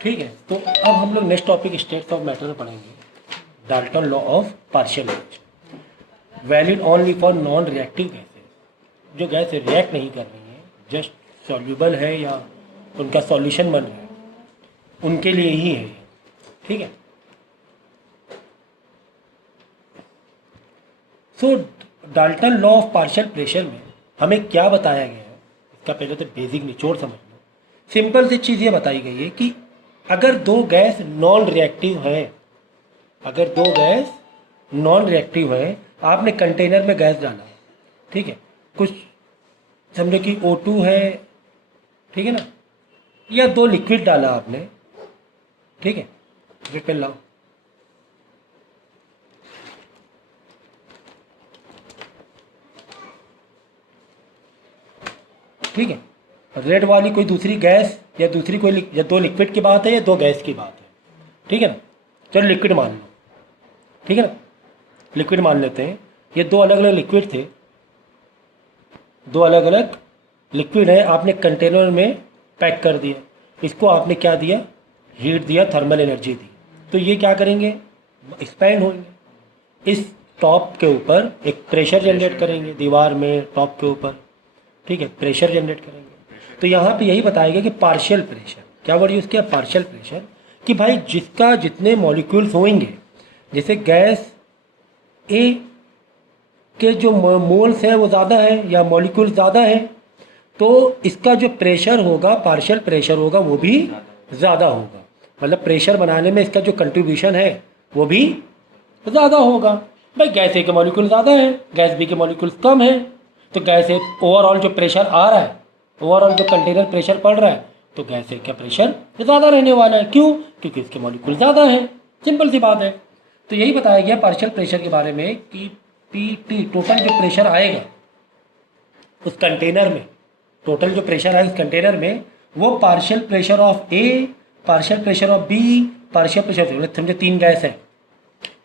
ठीक है, तो अब हम लोग next topic states of matter में पढ़ेंगे, Dalton law of partial reaction. Valid only for non reactive gases, जो गैस रिएक्ट नहीं कर रही है, जस्ट सॉल्यूबल है या उनका सॉल्यूशन बन रहा है, उनके लिए ही है ये। ठीक है, so Dalton law of partial pressure में हमें क्या बताया गया है, इसका पहले तो बेसिक निचोड़ समझ लो। सिंपल सी चीज़ ये बताई गई है कि अगर दो गैस नॉन रिएक्टिव है, अगर दो गैस नॉन रिएक्टिव है, आपने कंटेनर में गैस डाला, ठीक है, कुछ समझो कि O2 है, ठीक है ना, या दो लिक्विड डाला आपने, ठीक है, रेड पेन लाओ, ठीक है, रेड वाली कोई दूसरी गैस या दूसरी कोई या दो लिक्विड की बात है या दो गैस की बात है, ठीक है ना। चलो लिक्विड मान लो, ठीक है ना, लिक्विड मान लेते हैं। ये दो अलग अलग लिक्विड थे, दो अलग अलग लिक्विड है, आपने कंटेनर में पैक कर दिया, इसको आपने क्या दिया, हीट दिया, थर्मल एनर्जी दी, तो ये क्या करेंगे, एक्सपैंड होंगे, इस टॉप के ऊपर एक प्रेशर जनरेट करेंगे, दीवार में टॉप के ऊपर, ठीक है, प्रेशर जनरेट करेंगे। तो यहाँ पे यही बताया गया कि पार्शियल प्रेशर, क्या वर्ड यूज़ किया, पार्शियल प्रेशर, कि भाई जिसका जितने मॉलिक्यूल्स होंगे, जैसे गैस ए के जो मोल्स हैं वो ज़्यादा है या मॉलिक्यूल ज़्यादा है, तो इसका जो प्रेशर होगा, पार्शियल प्रेशर होगा, वो भी ज़्यादा होगा। मतलब प्रेशर बनाने में इसका जो कंट्रीब्यूशन है वो भी ज़्यादा होगा। भाई गैस ए के मॉलिक्यूल ज़्यादा है, गैस बी के मॉलिक्यूल्स कम है, तो गैस ए ओवरऑल जो प्रेशर आ रहा है, ओवरऑल जो कंटेनर प्रेशर पड़ रहा है, तो गैस ए का प्रेशर ज़्यादा रहने वाला है। क्यों? क्योंकि इसके मॉलिक्यूल ज़्यादा है, सिंपल सी बात है। तो यही बताया गया पार्शियल प्रेशर के बारे में कि पी टोटल जो प्रेशर आएगा उस कंटेनर में, टोटल जो प्रेशर आएगा उस कंटेनर में, वो partial pressure of a, partial pressure of b, partial pressure, समझे तीन गैस है,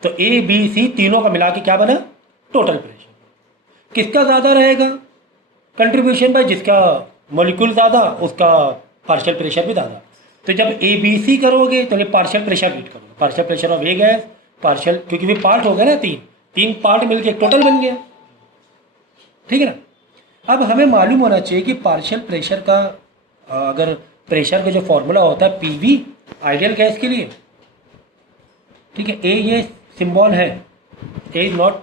तो ए बी सी तीनों का मिला के क्या बना, टोटल प्रेशर। किसका ज़्यादा रहेगा कंट्रीब्यूशन, भाई जिसका मॉलिक्यूल ज़्यादा उसका पार्शियल प्रेशर भी ज़्यादा। तो जब ए बी सी करोगे तो पार्शियल प्रेशर रीड करोगे, partial pressure of A gas, partial, क्योंकि भी पार्ट हो गया ना, तीन पार्ट मिलके एक टोटल बन गया, ठीक है ना। अब हमें मालूम होना चाहिए कि पार्शियल प्रेशर का अगर प्रेशर का जो फॉर्मूला होता है पीवी आइडियल गैस के लिए, ठीक है, ए ये सिंबल है, ए इज नॉट,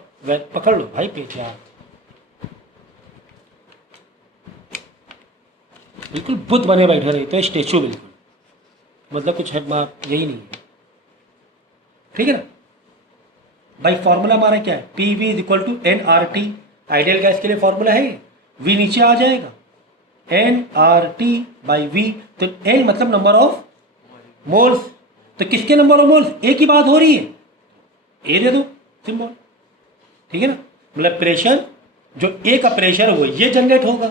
पकड़ लो भाई पेज, यार बिल्कुल बुद्ध बने बैठे रहे तो स्टेचू, बिल्कुल मतलब कुछ है यही नहीं है, ठीक है ना। भाई फॉर्मूला हमारा क्या है, p v is equal to n are t, ideal gas के लिए फॉर्मूला है, वी नीचे आ जाएगा, n R T by we, तो एन मतलब नंबर ऑफ मोल्स, तो किसके नंबर ऑफ मोल्स, ए की बात हो रही है, ए दे दो सिंबल, ठीक है ना। मतलब प्रेशर, जो ए का प्रेशर है वो ये जनरेट होगा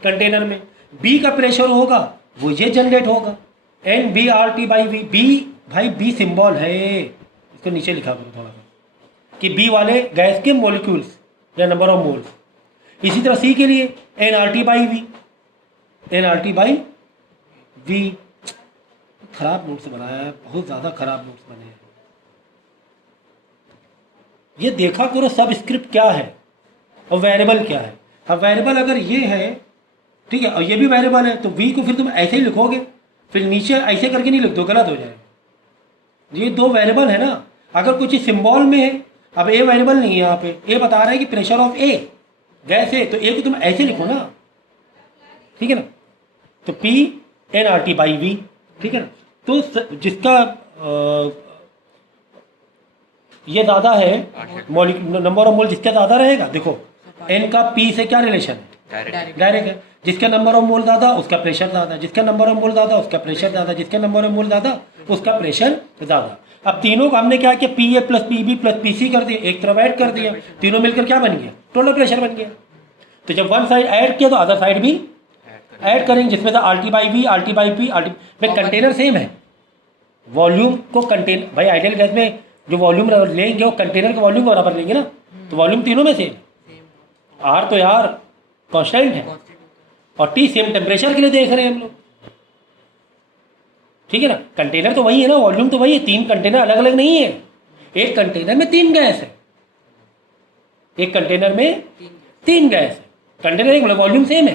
कंटेनर में, बी का प्रेशर होगा वो ये जनरेट होगा, n B R T by v, b भाई बी सिंबल है, इसको नीचे लिखा करो थोड़ा सा, कि बी वाले गैस के मॉलिक्यूल्स या नंबर ऑफ मोल्स। इसी तरह सी के लिए N R T by V, N R T by V. खराब नोट्स बनाया है, बहुत ज़्यादा खराब नोट्स बने हैं। ये देखा करो सब स्क्रिप्ट क्या है और वेरिएबल क्या है। अब वेरिएबल अगर ये है, ठीक है, और ये भी वेरिएबल है, तो वी को फिर तुम ऐसे ही लिखोगे, फिर नीचे ऐसे करके नहीं लिख दो, गलत हो जाएगा। ये दो वेरिएबल है ना, अगर कुछ सिंबल में है, अब ए वेरिएबल नहीं है, यहाँ पे ए बता रहा है कि प्रेशर ऑफ ए गैस है, तो ए को तुम ऐसे लिखो ना, ठीक है ना, तो p n R T by v, ठीक है ना। तो जिसका ये ज़्यादा है, नंबर ऑफ मोल जिसका ज़्यादा रहेगा, देखो एन का पी से क्या रिलेशन है, डायरेक्ट है, जिसका नंबर ऑफ मोल ज़्यादा उसका प्रेशर ज़्यादा, जिसका नंबर ऑफ मोल ज़्यादा उसका प्रेशर ज़्यादा, जिसका नंबर ऑफ मोल ज़्यादा उसका प्रेशर ज़्यादा। अब तीनों को हमने क्या किया, P A plus P B plus P c कर दिया, एक तरफ ऐड कर दिया, तीनों मिलकर क्या बन गया, टोटल प्रेशर बन गया। तो जब वन साइड ऐड किया तो अदर साइड भी ऐड करेंगे, जिसमें से r T by we, R T by p, r T, भाई कंटेनर सेम है, वॉल्यूम को कंटेन, भाई आइडियल गैस में जो वॉल्यूम लेंगे वो कंटेनर के वॉल्यूम बराबर लेंगे ना, तो वॉल्यूम तीनों में सेम, आर तो यार कांस्टेंट है, और टी सेम टेम्परेचर के लिए देख रहे हैं हम लोग, ठीक है ना। कंटेनर तो वही है ना, वॉल्यूम तो वही है, 3 कंटेनर अलग अलग नहीं है। एक कंटेनर में 3 गैस है, एक कंटेनर में 3 गैस है। कंटेनर एक मतलब वॉल्यूम सेम है,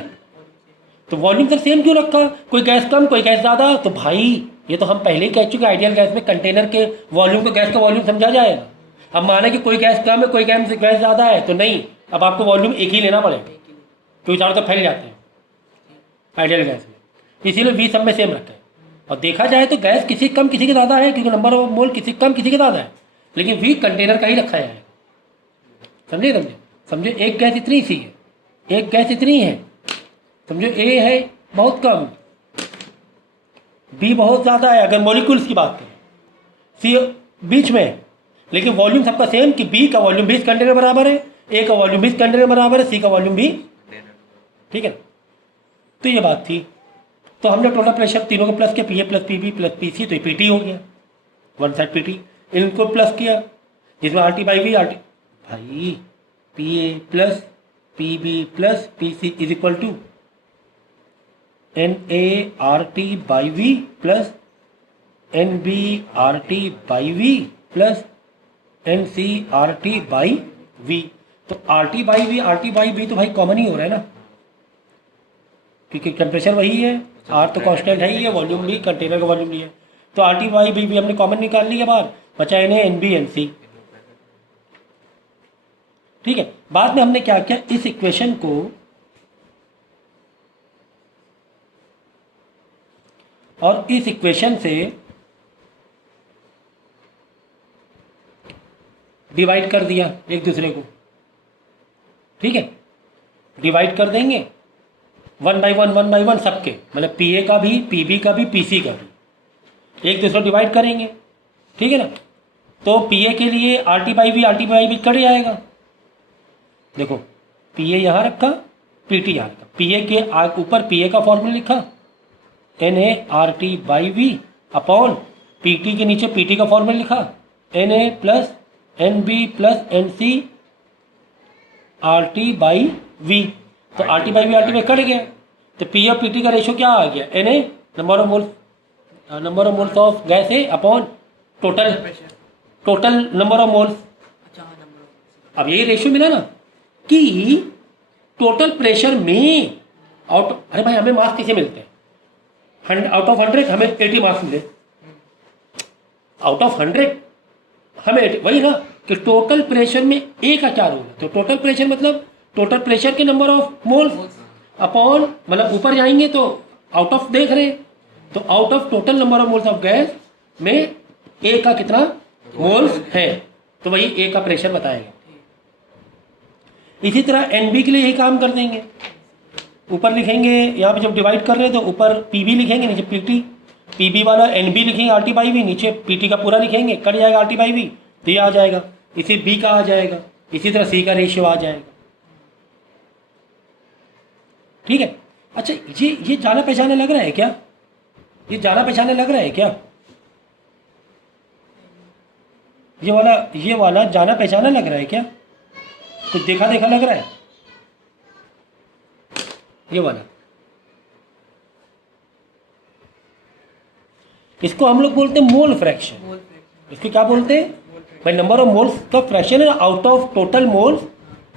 तो वॉल्यूम सर सेम क्यों रखा, कोई गैस कम कोई गैस ज़्यादा। तो भाई ये तो हम पहले ही कह चुके, आइडियल गैस में कंटेनर के वॉल्यूम को गैस का वॉल्यूम समझा जाएगा। अब माना कि कोई गैस कम है कोई गैस ज़्यादा है, तो नहीं, अब आपको वॉल्यूम एक ही लेना पड़ेगा, क्योंकि चारों तो फैल जाते हैं आइडियल गैस में। इसीलिए वी सब में सेम रखा है। और देखा जाए तो गैस किसी कम किसी के ज़्यादा है, क्योंकि नंबर ऑफ मोल किसी कम किसी के ज़्यादा है, लेकिन वी कंटेनर का ही रखा है। समझे, एक गैस इतनी सी है, एक गैस इतनी है, समझो ए है बहुत कम, बी बहुत ज़्यादा है, अगर मॉलिक्यूल्स की बात करें, सी बीच में, लेकिन वॉल्यूम सबका सेम कि बी का वॉल्यूम 20 कंटेनर बराबर है, ए का वॉल्यूम 20 कंटेनर बराबर है, सी का वॉल्यूम भी, ठीक है। तो ये बात थी। तो हमने टोटल प्रेशर तीनों को प्लस किया, P A plus P B plus P C, तो ये पी टी हो गया, वन साइड पी टी। इनको प्लस किया जिसमें R T by we, R T by P A plus P B plus P C is equal to N A R T by V plus N B R T by V plus N C R T by we. तो R T by we तो भाई common ही हो रहा है ना, क्योंकि temperature वही है, आर तो कांस्टेंट है ही है, वॉल्यूम भी कंटेनर का वॉल्यूम भी है। तो आर टी बाई वी भी हमने कॉमन निकाल लिया बाहर, बचा इन्हें एन बी एन सी, ठीक है। बाद में हमने क्या किया, इस इक्वेशन को और इस इक्वेशन से डिवाइड कर दिया एक दूसरे को, ठीक है। डिवाइड कर देंगे 1 बाई 1 सबके, मतलब पी ए का भी, पी बी का भी, पी सी का भी, एक दूसरे को डिवाइड करेंगे, ठीक है ना। तो पी ए के लिए r T by v cut जाएगा। देखो पी ए यहाँ रखा, पी टी यहाँ रखा, पी ए के ऊपर पी ए का फॉर्मूला लिखा n A R T by v upon p t के नीचे पी टी का फॉर्मूला लिखा n a plus N b plus N C R T by we. तो आर टी बाई कट गया, तो P और पी टी का ratio क्या आ गया, N A number of moles of gas है upon total number of moles. अब यही रेशो मिला ना कि टोटल प्रेशर में अरे भाई हमें मार्क्स कैसे मिलते हैं, आउट ऑफ 100 हमें 80 मार्क्स मिले, आउट ऑफ 100 हमें 80, वही ना कि टोटल प्रेशर में ए का क्या रोल है। तो टोटल प्रेशर मतलब टोटल प्रेशर के नंबर ऑफ मोल्स अपॉन, मतलब ऊपर जाएंगे तो आउट ऑफ देख रहे, तो out of total number of moles of gas में ए का कितना मोल्स है, तो वही ए का प्रेशर बताएगा। इसी तरह एन बी के लिए यही काम कर देंगे, ऊपर लिखेंगे, यहाँ पे जब डिवाइड कर रहे हैं तो ऊपर पी बी लिखेंगे, नीचे पी टी, पी बी वाला एन बी लिखेंगे आर टी बाई वी, नीचे पी टी का पूरा लिखेंगे, कट जाएगा आर टी बाई वी, तो ये आ जाएगा, इसी बी का आ जाएगा, इसी तरह सी का रेशियो आ जाएगा, ठीक है। अच्छा ये जाना पहचाना लग रहा है क्या, ये जाना पहचाना लग रहा है क्या, ये वाला जाना पहचाना लग रहा है क्या, कुछ देखा देखा लग रहा है, ये वाला, इसको हम लोग बोलते हैं मोल फ्रैक्शन। इसको क्या बोलते हैं भाई, नंबर ऑफ मोल्स का फ्रैक्शन है आउट ऑफ टोटल मोल्स,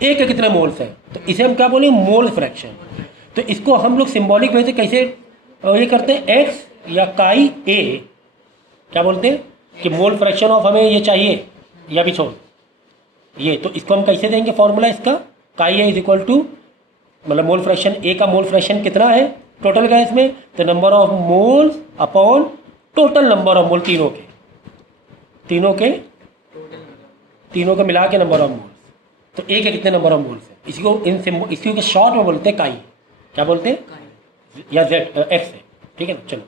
ए के कितने मोल्स है, तो इसे हम क्या बोलेंगे मोल फ्रैक्शन। तो इसको हम लोग सिंबॉलिक वे से कैसे ये करते हैं, एक्स या काई ए, क्या बोलते हैं कि मोल फ्रैक्शन ऑफ हमें ये चाहिए या भी छोड़ ये, तो इसको हम कैसे देंगे फॉर्मूला इसका, काई ए इज इक्वल टू, मतलब मोल फ्रैक्शन, ए का मोल फ्रैक्शन कितना है टोटल गैस में, तो number of moles upon total number of mole, तीनों के मिला के नंबर ऑफ मोल्स, तो ए के कितने नंबर ऑफ मोल्स है, इसी को शॉर्ट में बोलते हैं काई, क्या बोलते हैं, या जेड एक्स है, ठीक है ना। चलो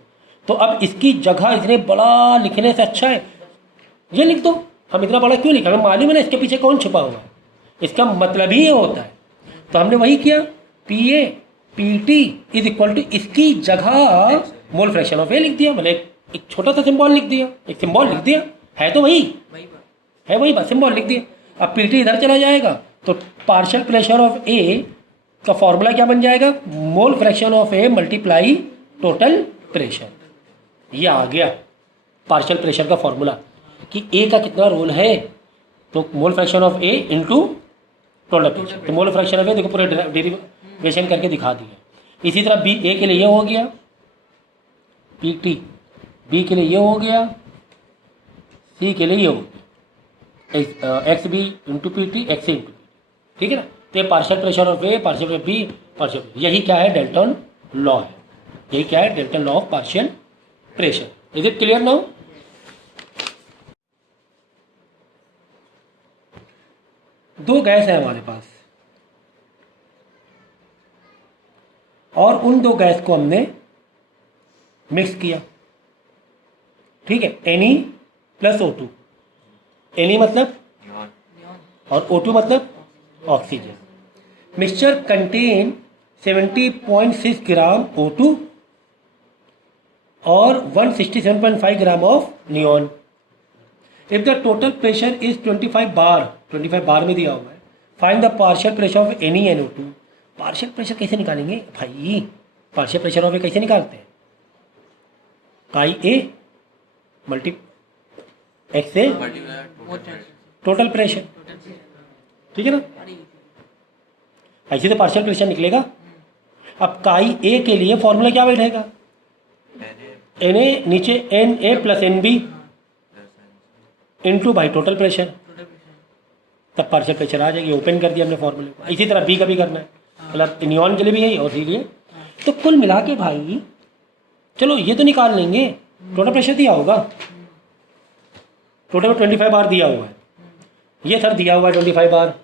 तो अब इसकी जगह इतने बड़ा लिखने से अच्छा है ये लिख दो, हम इतना बड़ा क्यों लिखा, हमें मालूम है ना इसके पीछे कौन छुपा हुआ है, इसका मतलब ही ये होता है। तो हमने वही किया, P a p t is equal to, इसकी जगह मोल फ्रैक्शन ऑफ ए लिख दिया, मतलब एक छोटा सा सिंबल लिख दिया, एक सिंबल लिख दिया, है तो वही है, वही बात, सिंबल लिख दिया। अब पी टी इधर चला जाएगा तो पार्शियल प्रेशर ऑफ ए का फॉर्मूला क्या बन जाएगा, mole fraction of A multiply total pressure, ये आ गया पार्शियल प्रेशर का फॉर्मूला कि ए का कितना रोल है, तो mole fraction of A into total pressure. तो मोल फ्रैक्शन ऑफ ए देखो पूरे डेरिवेशन करके दिखा दिया। इसी तरह बी ए के लिए ये हो गया पी टी, बी के लिए ये हो गया, सी के लिए ये हो गया x b into p t, x into p t, ठीक है ना। तो ये partial pressure of a, partial of b, partial, यही क्या है, डेल्टन लॉ है। यही क्या है, Dalton law of partial pressure. Is it clear now? दो गैस है हमारे पास और उन दो गैस को हमने मिक्स किया, ठीक है। Ni प्लस O2, Ni मतलब और O2 मतलब ऑक्सीजन। मिक्सचर कंटेन 70.6 ग्राम O2 और 167.5 gram of neon. If the total pressure is 25 बार में दिया हुआ है, find the partial pressure of Ni and O2। Partial pressure कैसे निकालेंगे भाई? पार्शियल प्रेशर ऑफ ए कैसे निकालते हैं? काई a multi x A total pressure, ठीक है ना। ऐसे तो पार्शियल प्रेशर निकलेगा। अब काई ए के लिए फॉर्मूला क्या बैठेगा? एन ए नीचे n a plus N b into by total pressure, तब पार्शियल प्रेशर आ जाएगी। ओपन कर दिया हमने फॉर्मूले को। इसी तरह बी का भी करना है, मतलब नियॉन के लिए भी है और इसीलिए। तो कुल मिला के भाई चलो ये तो निकाल लेंगे, टोटल प्रेशर दिया होगा, टोटल 25 बार दिया हुआ है। ये सर दिया हुआ है 25 बार।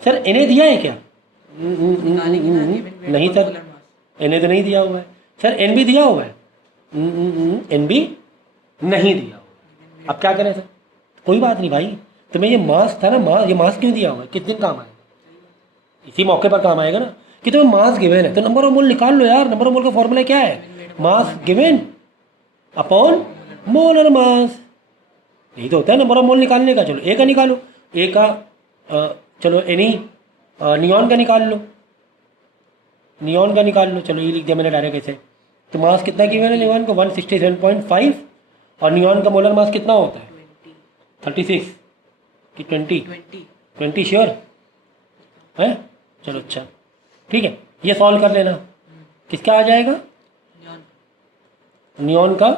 सर एनए दिया है क्या? नहीं सर, एनए तो नहीं दिया हुआ है। सर एन बी दिया हुआ है? एन बी नहीं दिया हुआ। अब क्या करें सर? कोई बात नहीं भाई, तुम्हें ये मास था ना, मास, ये मास क्यों दिया हुआ है? किस दिन काम आएगा? इसी मौके पर काम आएगा ना कि तुम्हें मास गिवन है तो नंबर ऑफ मोल निकाल लो यार। नंबर ऑफ मोल का फॉर्मूला क्या है? Mass given upon molar mass. यही तो होता है नंबर ऑफ मोल निकालने का। चलो ए का निकालो, ए का चलो एनी नियॉन का निकाल लो, नियॉन का निकाल लो। चलो ये लिख दिया मैंने डायरेक्ट ऐसे। तो मास कितना गिवन है नियॉन को? 167.5 और नियॉन का मोलर मास कितना होता है? 36 कि 20 श्योर है? चलो अच्छा ठीक है, ये सॉल्व कर लेना। किसका आ जाएगा? नियॉन का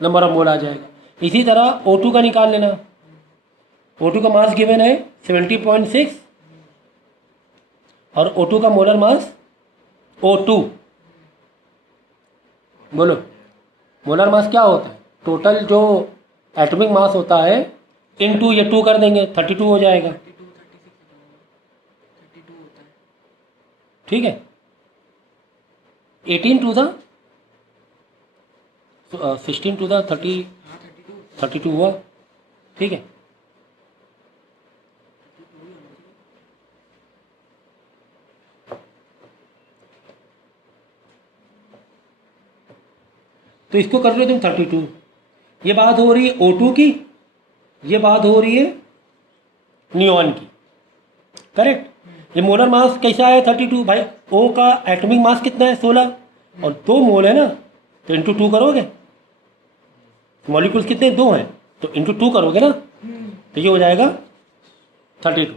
नंबर ऑफ मोल आ जाएगा। इसी तरह O2 का निकाल लेना। O2 का मास गिवन है 70.6 और O2 का मोलर मास O2, बोलो मोलर मास क्या होता है? टोटल जो एटॉमिक मास होता है इनटू ये 2 कर देंगे, 32 हो जाएगा, ठीक है। 18 टू द 16 टू द 32 हुआ, ठीक है। तो इसको कर लो तुम 32। ये बात हो रही है O2 की, ये बात हो रही है नियॉन की, करेक्ट। ये मोलर मास कैसा है? 32 भाई। O का एटॉमिक मास कितना है? 16 और 2 मोल है ना, तो इंटू 2 करोगे। मॉलिक्यूल्स कितने? 2 हैं, तो इंटू 2 करोगे ना, तो ये हो जाएगा 32।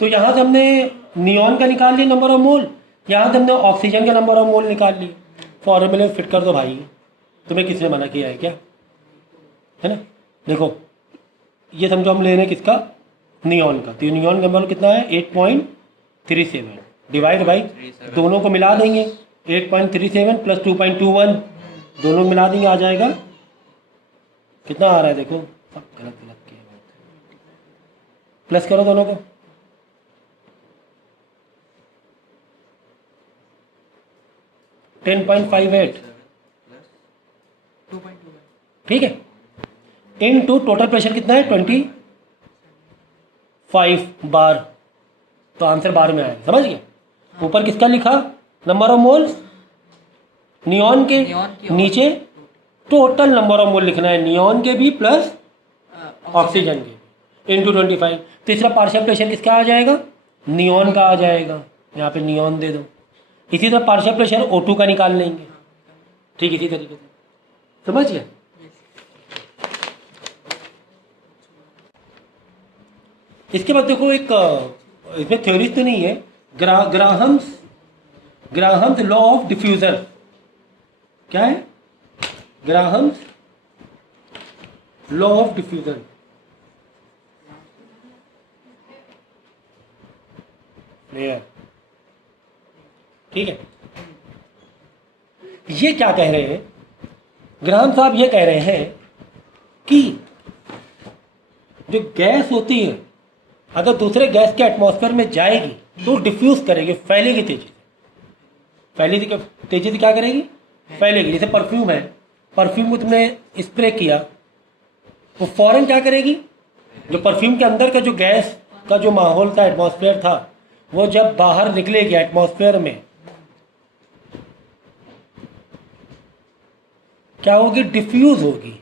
तो यहाँ से हमने नियॉन का निकाल लिया नंबर ऑफ मोल, यहाँ से हमने ऑक्सीजन का नंबर ऑफ मोल निकाल लिए। फॉर्मूले फिट कर दो भाई। तुम्हें किसने मना किया है क्या? है ना। देखो ये समझो हम ले रहे हैं किसका? नियॉन का। तो नियॉन का नंबर कितना है? 8.37 डिवाइड बाई दोनों को मिला देंगे। 8.37 प्लस 2.21 दोनों मिला देंगे, आ जाएगा कितना आ रहा है? देखो सब गलत किया, प्लस करो दोनों को, $10.58, ठीक है। इनटू टोटल प्रेशर कितना है? 25 बार, तो आंसर बार में आएगा, समझ गए। ऊपर किसका लिखा? नंबर ऑफ मोल्स नियॉन के, नीचे टोटल नंबर ऑफ मोल लिखना है नियॉन के भी प्लस ऑक्सीजन के इंटू 25। तीसरा पार्शियल प्रेशर किसका आ जाएगा? नियॉन का आ जाएगा, यहाँ पे नियॉन दे दो। इसी तरह पार्शियल प्रेशर O2 का निकाल लेंगे, ठीक इसी तरीके से, समझ गए। इसके बाद देखो एक इसमें थ्योरी तो नहीं है, ग्राहम्स लॉ ऑफ डिफ्यूजन। क्या है? Graham's law of diffusion. ठीक है, ये क्या कह रहे हैं ग्राहम साहब? ये कह रहे हैं कि जो गैस होती है अगर दूसरे गैस के एटमॉस्फेयर में जाएगी तो डिफ्यूज करेगी, फैलेगी तेजी से। फैलेगी तेजी से क्या करेगी? फैलेगी। जैसे परफ्यूम है, परफ्यूम को तुमने स्प्रे किया, वो फौरन क्या करेगी? जो परफ्यूम के अंदर का जो गैस का जो माहौल था, एटमॉस्फेयर था, वो जब बाहर निकलेगी एटमॉस्फेयर में क्या होगी? डिफ्यूज होगी,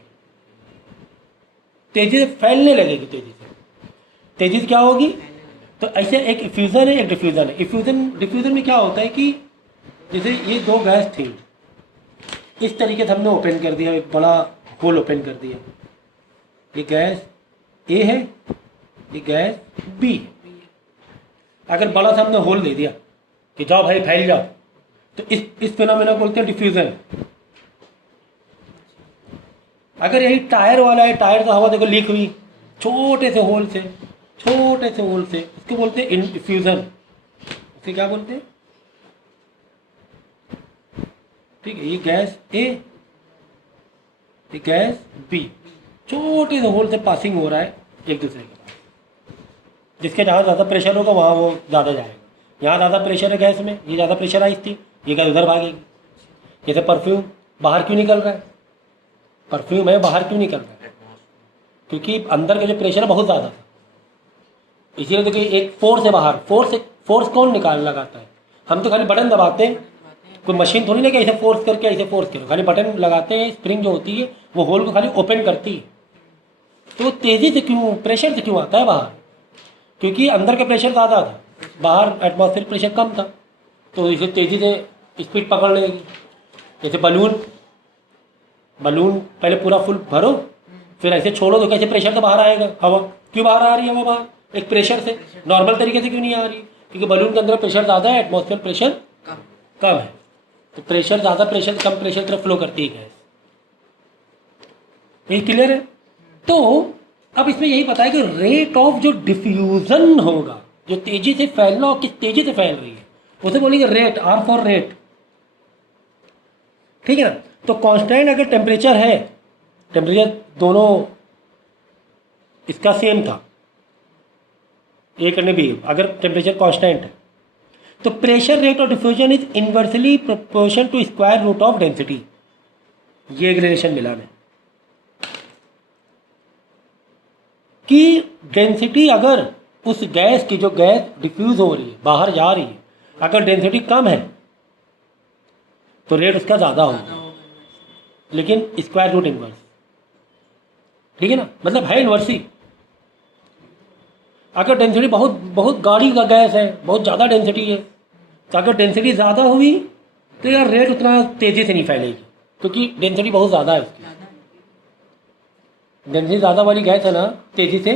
तेजी से फैलने लगेगी। तेजी से क्या होगी? तो ऐसे एक इफ्यूजन है, एक डिफ्यूजन है। डिफ्यूजन में क्या होता है कि जैसे ये दो गैस थी, इस तरीके से हमने ओपन कर दिया, एक बड़ा होल ओपन कर दिया। ये गैस ए है, ये गैस बी है। अगर बड़ा सा हमने होल दे दिया कि जाओ भाई फैल जाओ, तो इस फिनोमेना बोलते हैं डिफ्यूजन। अगर यही टायर वाला है, टायर से हवा देखो लीक हुई छोटे से होल से, इसको बोलते हैं डिफ्यूजन। इसे क्या बोलते हैं? ठीक है, ये गैस ए, ये गैस बी, छोटे से होल से पासिंग हो रहा है एक दूसरे के पास। जिसके जहाँ ज़्यादा प्रेशर होगा वहाँ वो ज़्यादा जाएगा। यहाँ ज़्यादा प्रेशर है गैस में, ये ज़्यादा प्रेशराइज थी, ये गैस उधर भागेगी। जैसे परफ्यूम बाहर क्यों निकल रहा है? परफ्यूम है, बाहर क्यों निकल रहा है? क्योंकि अंदर का जो प्रेशर है बहुत ज़्यादा था, इसीलिए देखिए एक फोर्स है बाहर। फोर्स कौन लगाता है? हम तो खाली बटन दबाते हैं, कोई मशीन थोड़ी ना कि ऐसे फोर्स करके ऐसे फोर्स करो, खाली बटन लगाते हैं। स्प्रिंग जो होती है वो होल को खाली ओपन करती है। तो वो तेज़ी से क्यों, प्रेशर से क्यों आता है बाहर? क्योंकि अंदर का प्रेशर ज़्यादा था, बाहर एटमॉस्फेयर प्रेशर कम था, तो इसे तेज़ी से स्पीड पकड़ लेगी। जैसे बलून पहले पूरा फुल भरो, फिर ऐसे छोड़ो तो कैसे प्रेशर से बाहर आएगा हवा? क्यों बाहर आ रही है हवा बाहर? एक प्रेशर से। नॉर्मल तरीके से क्यों नहीं आ रही? क्योंकि बलून के अंदर प्रेशर ज़्यादा है, एटमॉस्फेयर प्रेशर कम है। तो प्रेशर ज़्यादा, प्रेशर कम, प्रेशर की तरफ फ्लो करती है गैस। ये क्लियर है? तो अब इसमें यही पता है कि रेट ऑफ जो डिफ्यूजन होगा, जो तेजी से फैलना और किस तेजी से फैल रही है, उसे बोलेंगे रेट, आर फॉर रेट। ठीक है ना? तो कांस्टेंट अगर टेम्परेचर है, टेम्परेचर दोनों इसका सेम था, ए करने बी, अगर टेम्परेचर कांस्टेंट है तो pressure rate of diffusion is inversely proportion to square root of density. ये एक रिलेशन मिला है कि डेंसिटी अगर उस गैस की, जो गैस डिफ्यूज हो रही है, बाहर जा रही है, अगर डेंसिटी कम है तो रेट उसका ज़्यादा होगा, लेकिन स्क्वायर रूट इनवर्स। ठीक है ना? मतलब है इनवर्स ही। अगर डेंसिटी बहुत गाड़ी का गैस है, बहुत ज़्यादा डेंसिटी है, तो अगर डेंसिटी ज़्यादा हुई तो यार रेट उतना तेज़ी से नहीं फैलेगी, क्योंकि डेंसिटी बहुत ज़्यादा है उसकी। डेंसिटी ज़्यादा वाली गैस है ना, तेज़ी से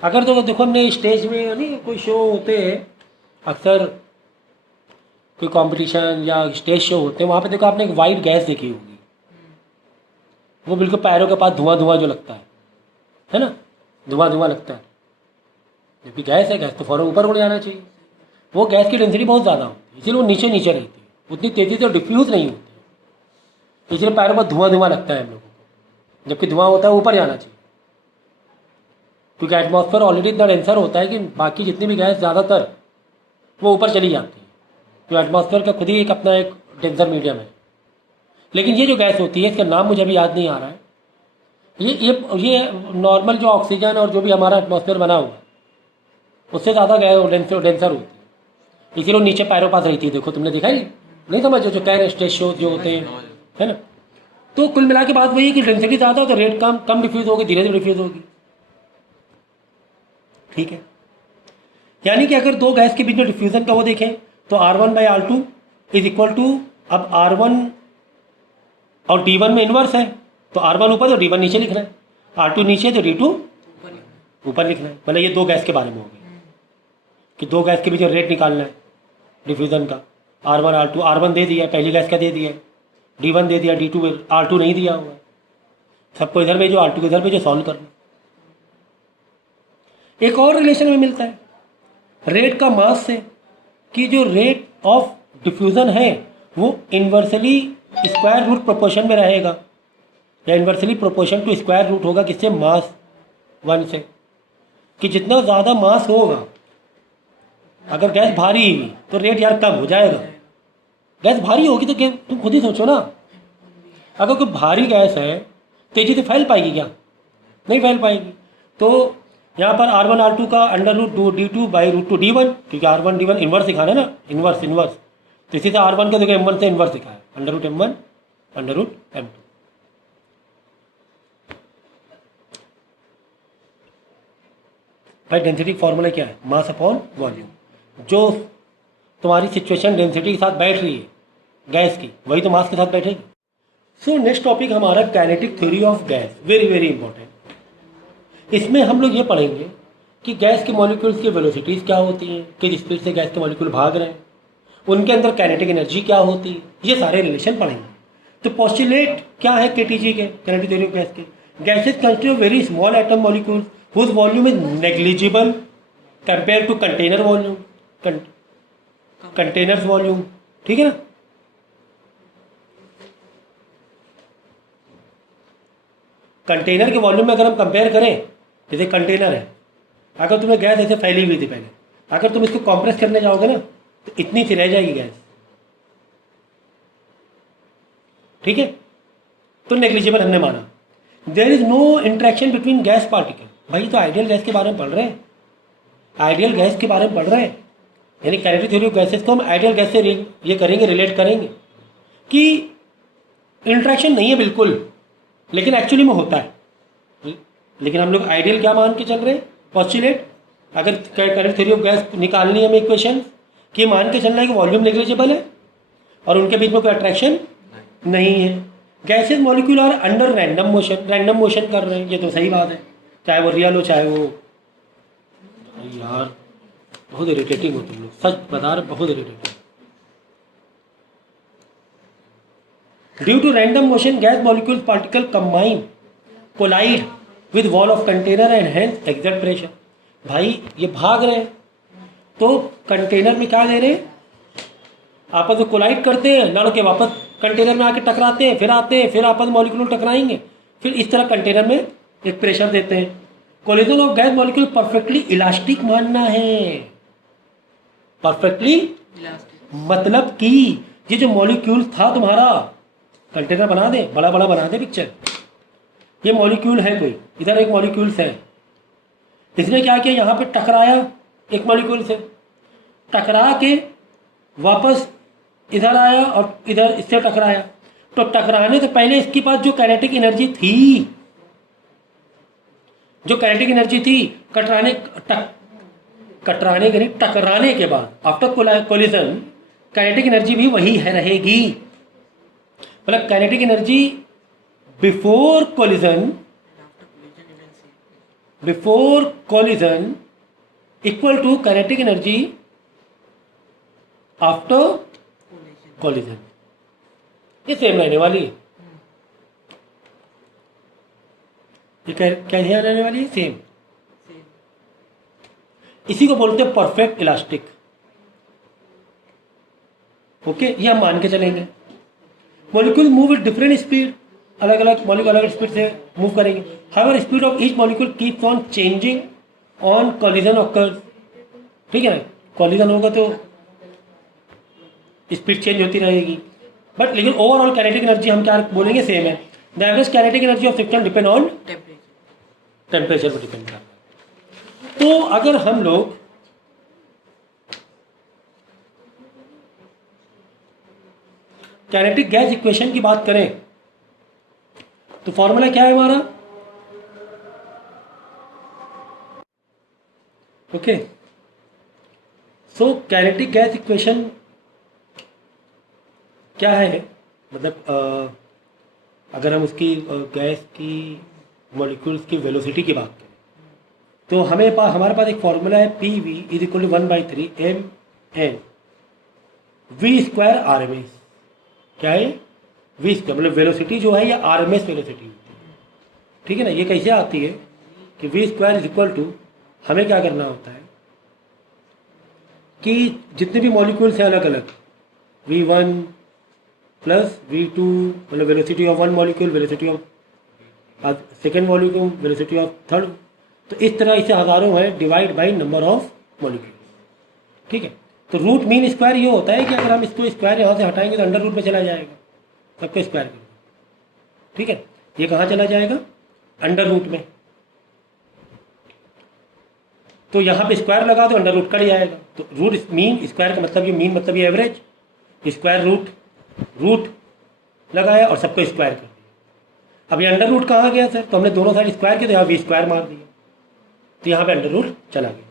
अगर तो देखो हमने स्टेज में नहीं कोई शो होते हैं, अक्सर कोई कंपटीशन या स्टेज शो होते हैं, वहाँ पे देखो आपने एक वाइट गैस देखी होगी, वो बिल्कुल पैरों के पास धुआं जो लगता है ना, धुआं लगता है। जबकि गैस है, गैस तो फौरन ऊपर उड़ जाना चाहिए। वो गैस की डेंसिटी बहुत ज़्यादा होती है, इसीलिए वो नीचे रहती है, उतनी तेज़ी से डिफ्यूज़ नहीं होती, इसलिए पैरों पर धुआं लगता है हम लोगों को। जबकि धुआं होता है ऊपर जाना चाहिए, क्योंकि एटमॉस्फेयर ऑलरेडी इतना डेंसर होता है कि बाकी जितनी भी गैस ज़्यादातर वो ऊपर चली जाती है, तो एटमॉस्फेयर का खुद ही एक अपना एक डेंसर मीडियम है। लेकिन ये जो गैस होती है, इसका नाम मुझे अभी याद नहीं आ रहा है, ये नॉर्मल जो ऑक्सीजन और जो भी हमारा एटमॉस्फेयर बना हुआ है उससे ज़्यादा गैस डेंसर होती है, इसीलिए वो नीचे पैरों पास रहती है। देखो तुमने देखा ही नहीं, समझो जो कह रहे स्टेज शो जो होते हैं, है ना? तो कुल मिला के बात वही है कि डेंसिटी ज़्यादा हो तो रेट कम डिफ्यूज़ होगी, धीरे धीरे डिफ्यूज़ होगी। ठीक है, यानी कि अगर दो गैस के बीच में डिफ्यूज़न का वो देखें तो R1/R2 इज इक्वल टू, अब R1 और D1 में इन्वर्स है, तो R1 ऊपर तो D1 नीचे लिखना है, R2 नीचे तो D2 ऊपर लिखना है। मतलब ये दो गैस के बारे में हो गए कि दो गैस के बीच में रेट निकालना है डिफ्यूज़न का। R1 R2, R1 दे दिया पहली गैस का, दे दिया D1 दे दिया, D2 R2 नहीं दिया हुआ, सबको इधर भेजो, R2 को इधर भेजो, सॉल्व करना। एक और रिलेशन में मिलता है रेट का मास से कि जो रेट ऑफ डिफ्यूज़न है वो इन्वर्सली स्क्वायर रूट प्रोपोर्शन में रहेगा, या inversely proportion to square root होगा किससे, मास 1 से। कि जितना ज़्यादा मास होगा, अगर गैस भारी हुई तो रेट यार कम हो जाएगा। गैस भारी होगी तो तुम खुद ही सोचो ना, अगर कोई भारी गैस है तेजी से फैल पाएगी क्या, नहीं फैल पाएगी। तो यहाँ पर R1 R2 का under root D2 by root 2 D1, क्योंकि R1 D1 इन्वर्स दिखाना है ना, इन्वर्स, तो इसी से R1 के देखो M1 से इन्वर्स दिखा है, under root M1 under root M2। भाई डेंसिटी फॉर्मूला क्या है, मास अपॉन वॉल्यूम। जो तुम्हारी सिचुएशन डेंसिटी के साथ बैठ रही है गैस की, वही तो मास के साथ बैठेगी। सो नेक्स्ट टॉपिक हमारा kinetic theory of gas, very very important. इसमें हम लोग ये पढ़ेंगे कि गैस के मॉलिक्यूल्स की वेलोसिटीज़ क्या होती हैं, किस स्पीड से गैस के मॉलिक्यूल भाग रहे हैं, उनके अंदर काइनेटिक एनर्जी क्या होती है, ये सारे रिलेशन पढ़ेंगे। तो पोस्टुलेट क्या है केटीजी के, काइनेटिक थ्योरी ऑफ गैस के, gases constitute very small atom molecules whose volume is negligible compared to container volume, containers volume, ठीक है ना। कंटेनर के वॉल्यूम में अगर हम कंपेयर करें, जैसे कंटेनर है, अगर तुम्हें गैस ऐसे फैली हुई थी पहले, अगर तुम इसको कॉम्प्रेस करने जाओगे ना तो इतनी सी रह जाएगी गैस, ठीक है। तो नेग्लिजिबल हमने माना। There is no interaction between gas particle. भाई तो आइडियल गैस के बारे में पढ़ रहे हैं, आइडियल गैस के बारे में पढ़ रहे हैं, यानी काइनेटिक थ्योरी ऑफ गैसेस को हम आइडियल गैस से ये करेंगे, रिलेट करेंगे कि इंटरेक्शन नहीं है बिल्कुल, लेकिन एक्चुअली में होता है। लेकिन हम लोग आइडियल क्या मान के चल रहे हैं, पोस्टुलेट। अगर काइनेटिक थ्योरी ऑफ गैस निकालनी है हमें इक्वेशन कि मान के चलना है कि वॉल्यूम नेग्लिजिबल है और उनके बीच में कोई अट्रैक्शन नहीं है। Gases molecule are under random motion कर रहे हैं, ये तो सही बात है, चाहे वो रियल हो चाहे वो, यार बहुत इरिटेटिंग हो तुम लोग, सच बता रहे, बहुत irritating. Due to random motion gas molecule particle combine collide with wall of container and hence exert pressure. भाई ये भाग रहे हैं तो कंटेनर में क्या दे रहे हैं, आपस में कोलाइड करते हैं, लड़ के वापस कंटेनर में आके टकराते हैं, फिर आते हैं, फिर आपस में मॉलिक्यूल टकराएंगे, फिर इस तरह कंटेनर में एक प्रेशर देते हैं। Collision of gas molecule perfectly elastic मानना है, परफेक्टली मतलब कि ये जो मॉलिक्यूल था तुम्हारा, कंटेनर बना दे, बड़ा बड़ा बना दे पिक्चर, ये मॉलिक्यूल है कोई, इधर एक मॉलिक्यूल्स है, इसने क्या किया, यहाँ पे टकराया एक मॉलिक्यूल से, टकरा के वापस इधर आया और इधर इससे टकराया। तो टकराने से पहले इसके पास जो काइनेटिक एनर्जी थी, जो काइनेटिक एनर्जी थी टकराने के नहीं, टकराने के बाद आफ्टर कोलिजन काइनेटिक एनर्जी भी वही है रहेगी। मतलब kinetic energy before collision equal to kinetic energy after collision, ये सेम रहने वाली है। ये कैसे रहने वाली है, सेम। इसी को बोलते हैं परफेक्ट इलास्टिक। ओके, ये हम मान के चलेंगे। Molecule move with different speed, अलग अलग मॉलिक्यूल अलग स्पीड से मूव करेंगे। However speed of each molecule keeps on changing on collision occurs, ठीक है ना। कोलिजन होगा तो स्पीड चेंज होती रहेगी, बट लेकिन ओवरऑल काइनेटिक एनर्जी हम क्या बोलेंगे, सेम है। The average kinetic energy of system depend on temperature पर डिपेंड करता है। तो अगर हम लोग काइनेटिक गैस इक्वेशन की बात करें तो फॉर्मूला क्या है हमारा, okay. So kinetic gas equation क्या है, मतलब अगर हम उसकी गैस की मॉलिक्यूल्स की वेलोसिटी की बात करें तो हमारे पास एक फॉर्मूला है p v is equal to 1/3 m n v square r m s. क्या है वी स्क्वायर, मतलब वेलोसिटी जो है ये आर एम एस वेलोसिटी होती है, ठीक है ना। ये कैसे आती है कि v square is equal to, हमें क्या करना होता है कि जितने भी मॉलिक्यूल्स हैं अलग अलग, V1 प्लस V2 मतलब velocity of one molecule, velocity of second molecule, velocity of third, तो इस तरह इसे हज़ारों है divide by number of molecule, ठीक है। तो रूट मीन स्क्वायर ये होता है कि अगर हम इसको स्क्वायर यहाँ से हटाएंगे तो अंडर रूट में चला जाएगा, सबको स्क्वायर कर दो, ठीक है। ये कहाँ चला जाएगा, अंडर रूट में, तो यहाँ पे स्क्वायर लगा दो अंडर रूट कट जाएगा। तो रूट मीन स्क्वायर का मतलब ये मीन मतलब ये एवरेज, स्क्वायर रूट लगाया और सबको स्क्वायर कर दिया। अब ये अंडर रूट कहाँ गया सर, तो हमने दोनों साइड स्क्वायर किया तो यहाँ वी स्क्वायर मार दिया, तो यहाँ पे अंडर रूट चला गया।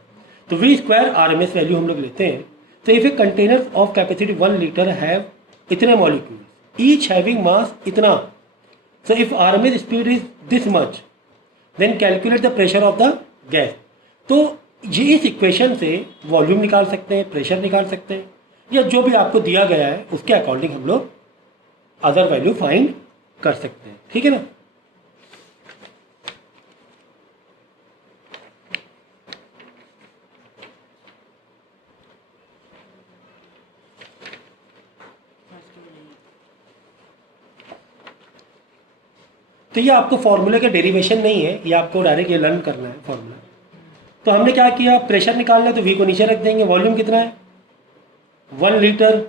तो v square r m s value हम लोग लेते हैं। तो if a container of capacity 1 litre have इतने मॉलिक्यूल ईच हैविंग मास इतना, so if r m s speed is this much then calculate the pressure of the gas. तो ये इस इक्वेशन से वॉल्यूम निकाल सकते हैं, प्रेशर निकाल सकते हैं, या जो भी आपको दिया गया है उसके अकॉर्डिंग हम लोग अदर वैल्यू फाइंड कर सकते हैं, ठीक है ना। तो ये आपको फॉर्मूले का डेरिवेशन नहीं है, ये आपको डायरेक्ट ये लर्न करना है फॉर्मूला। तो हमने क्या किया, प्रेशर निकालना है तो वी को नीचे रख देंगे, वॉल्यूम कितना है 1 लीटर,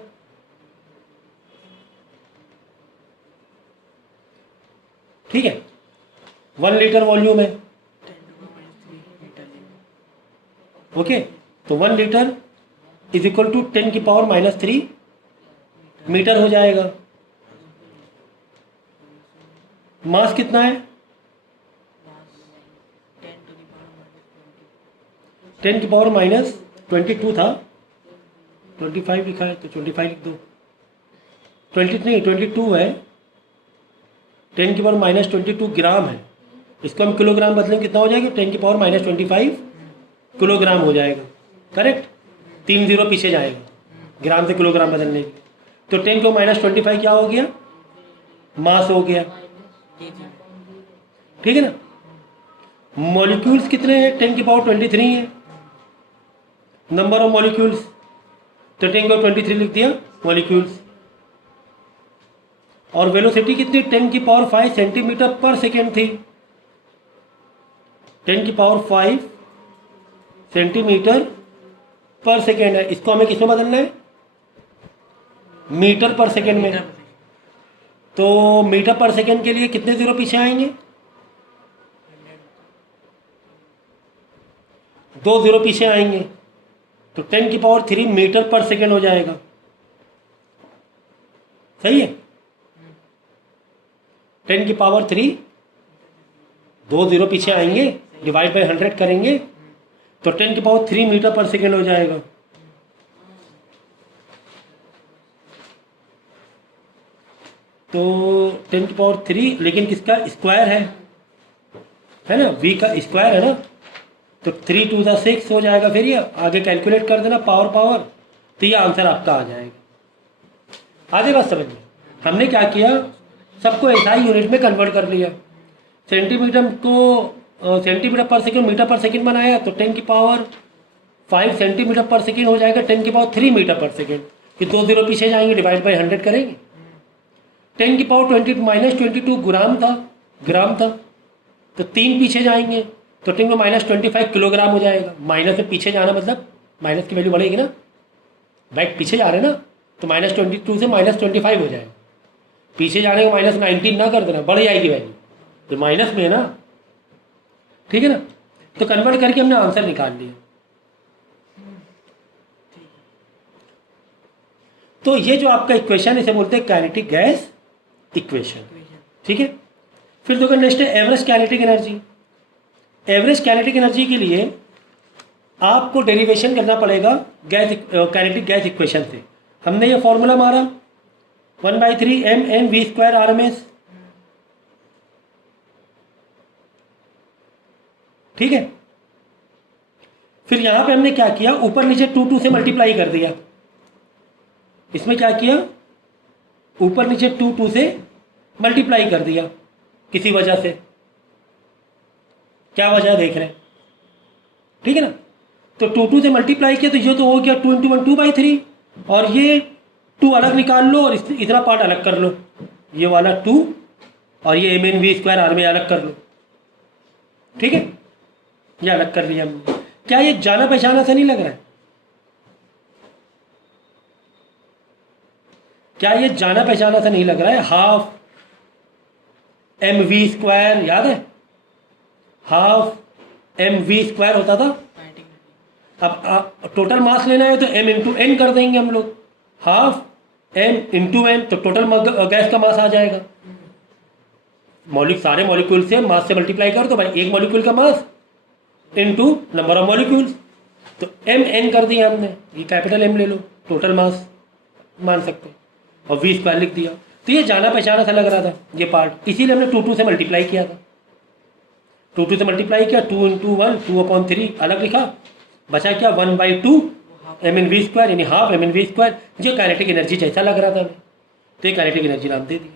ठीक है 1 लीटर वॉल्यूम है, ओके। तो 1 litre is equal to 10⁻³ metre हो जाएगा। मास कितना है 10⁻22 था, 25 लिखा है तो 25 लिख दो, 22 है, 10⁻22 ग्राम है, इसको हम किलोग्राम बदलेंगे कितना हो जाएगा 10⁻25 किलोग्राम हो जाएगा, करेक्ट। 3 जीरो पीछे जाएगा ग्राम से किलोग्राम बदलने की, तो 10⁻25 क्या हो गया, मास हो गया, ठीक है ना। मॉलिक्यूल्स कितने हैं 10⁻23 है नंबर ऑफ मॉलिक्यूल्स, तो 10⁻23 लिख दिया मॉलिक्यूल्स। और वेलोसिटी कितनी 10⁵ सेंटीमीटर पर सेकेंड थी, 10⁵ सेंटीमीटर पर सेकेंड है, इसको हमें किसमें बदलना है मीटर पर सेकेंड में। तो मीटर पर सेकेंड के लिए कितने जीरो पीछे आएंगे 2 जीरो पीछे आएंगे, तो 10⁻³ मीटर पर सेकेंड हो जाएगा, सही है। 10⁻³ 2 जीरो पीछे आएंगे, डिवाइड बाई 100 करेंगे तो 10⁻³ मीटर पर सेकेंड हो जाएगा। तो 10⁻³ लेकिन किसका स्क्वायर है ना, v का स्क्वायर है ना, तो 3 2 6 हो जाएगा। फिर ये आगे कैलकुलेट कर देना पावर, तो ये आंसर आपका आ जाएगा। आगे बात समझ में, हमने क्या किया, सबको एसआई यूनिट में कन्वर्ट कर लिया, सेंटीमीटर को सेंटीमीटर पर सेकेंड मीटर पर सेकेंड बनाया, तो 10⁵ सेंटीमीटर पर सेकेंड हो जाएगा 10⁻³ मीटर पर सेकेंड, कि 2 जीरो पीछे जाएंगे, डिवाइड बाई 100 करेंगे। 10⁻22 ग्राम था, तो 3 पीछे जाएंगे तो 10⁻25 किलोग्राम हो जाएगा। माइनस में पीछे जाना मतलब माइनस की वैल्यू बढ़ेगी ना, बैक पीछे जा रहे हैं ना, तो -22 से -25 हो जाएगा। पीछे जाने का -19 ना कर देना, बढ़ जाएगी वैल्यू, तो माइनस में है ना, ठीक है ना। तो कन्वर्ट करके हमने आंसर निकाल लिया। तो ये जो आपका इक्वेशन इसे बोलते हैं काइनेटिक गैस इक्वेशन, ठीक है। फिर देखो नेक्स्ट है average kinetic energy. Average kinetic energy के लिए आपको डेरिवेशन करना पड़ेगा काइनेटिक गैस इक्वेशन से। हमने ये फॉर्मूला मारा 1/3 mn v² RMS, ठीक है। फिर यहाँ पे हमने क्या किया, ऊपर नीचे 2 से मल्टीप्लाई कर दिया। इसमें क्या किया, ऊपर नीचे 2 से मल्टीप्लाई कर दिया किसी वजह से। क्या वजह देख रहे हैं, ठीक है ना। तो 2 से मल्टीप्लाई किया तो ये तो हो गया 2 × 1 2/3, और ये 2 अलग निकाल लो और इतना पार्ट अलग कर लो, ये वाला 2 और ये mn_v² r में अलग कर लो, ठीक है। ये अलग कर लिया हमने। क्या ये जाना पहचाना सा नहीं लग रहा है? क्या ये जाना पहचाना सा नहीं लग रहा है? हाफ mv², याद है हाफ mv² होता था। अब टोटल मास लेना है तो m × n कर देंगे हम लोग, हाफ m × n, तो टोटल गैस का मास आ जाएगा। सारे मॉलिक्यूल से मास से मल्टीप्लाई कर दो भाई, एक मॉलिक्यूल का mass into number of molecules, तो mn कर दिया हमने, ये कैपिटल M ले लो, टोटल मास मान सकते हैं, और v² लिख दिया। तो ये जाना पहचाना सा लग रहा था ये पार्ट, इसीलिए हमने 2 से मल्टीप्लाई किया था। 2 से मल्टीप्लाई किया, 2 × 1 2/3 अलग लिखा, बचा क्या 1/2 mn_v² यानी हाफ mn_v², जो काइनेटिक एनर्जी जैसा लग रहा था हमें, तो ये काइनेटिक एनर्जी नाम दे दिया।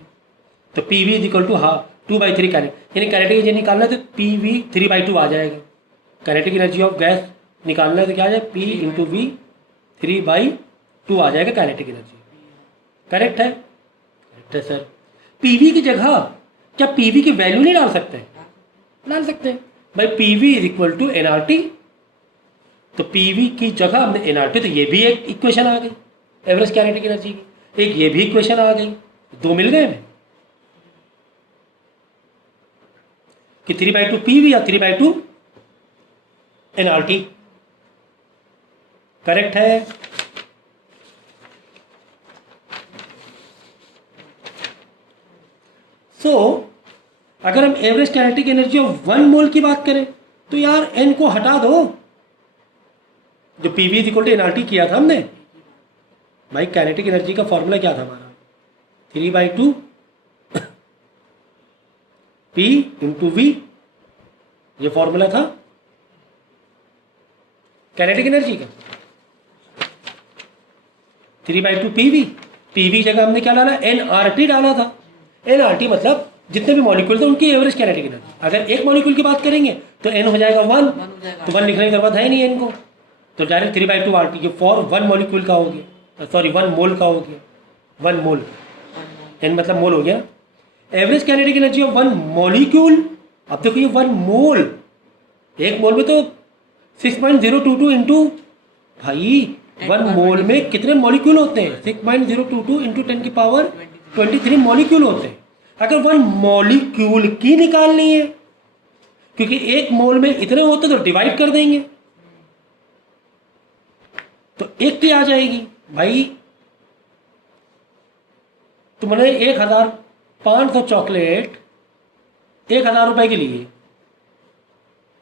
तो PV = हाफ 2/3 काइनेटिक, यानी काइनेटिक एनर्जी निकालना है तो PV 3/2 आ जाएगा। काइनेटिक एनर्जी ऑफ गैस निकालना है तो क्या आ जाए, P × V 3/2 आ जाएगा काइनेटिक एनर्जी। करेक्ट है? करेक्ट है सर। PV की जगह क्या PV की वैल्यू नहीं डाल सकते? डाल सकते हैं भाई, PV = nRT, तो PV की जगह हमने nRT, तो ये भी एक इक्वेशन आ गई एवरेज काइनेटिक एनर्जी की, एक ये भी इक्वेशन आ गई, 2 मिल गए हमें कि 3/2 PV या 3/2 nRT। करेक्ट है? अगर हम एवरेज काइनेटिक एनर्जी ऑफ 1 मोल की बात करें तो यार n को हटा दो, जो PV = nRT किया था हमने भाई, काइनेटिक एनर्जी का फॉर्मूला क्या था हमारा, 3/2 P × V, ये फॉर्मूला था काइनेटिक एनर्जी का, 3/2 PV। PV की जगह हमने क्या डाला, nRT डाला था। nRT मतलब जितने भी मॉलिक्यूल थे उनकी एवरेज काइनेटिक एनर्जी। अगर एक मॉलिक्यूल की बात करेंगे तो n हो जाएगा 1, तो 1 लिखने की जरूरत है नहीं n को, तो डायरेक्ट 3/2 RT, ये फॉर 1 मॉलिक्यूल का हो गया, सॉरी 1 मोल का हो गया, 1 मोल, n मतलब मोल हो गया। Average kinetic energy of 1 molecule, अब देखो ये 1 मोल, एक मोल में तो 6.022 इंटू, भाई 1 मोल में कितने मॉलिक्यूल होते हैं, 6.022 इंटू 10⁻23 मॉलिक्यूल होते हैं। अगर 1 मॉलिक्यूल की निकालनी है, क्योंकि एक मोल में इतने होते तो डिवाइड कर देंगे, तो एक की आ जाएगी भाई। तुमने 1500 चॉकलेट 1000 रुपए के लिए,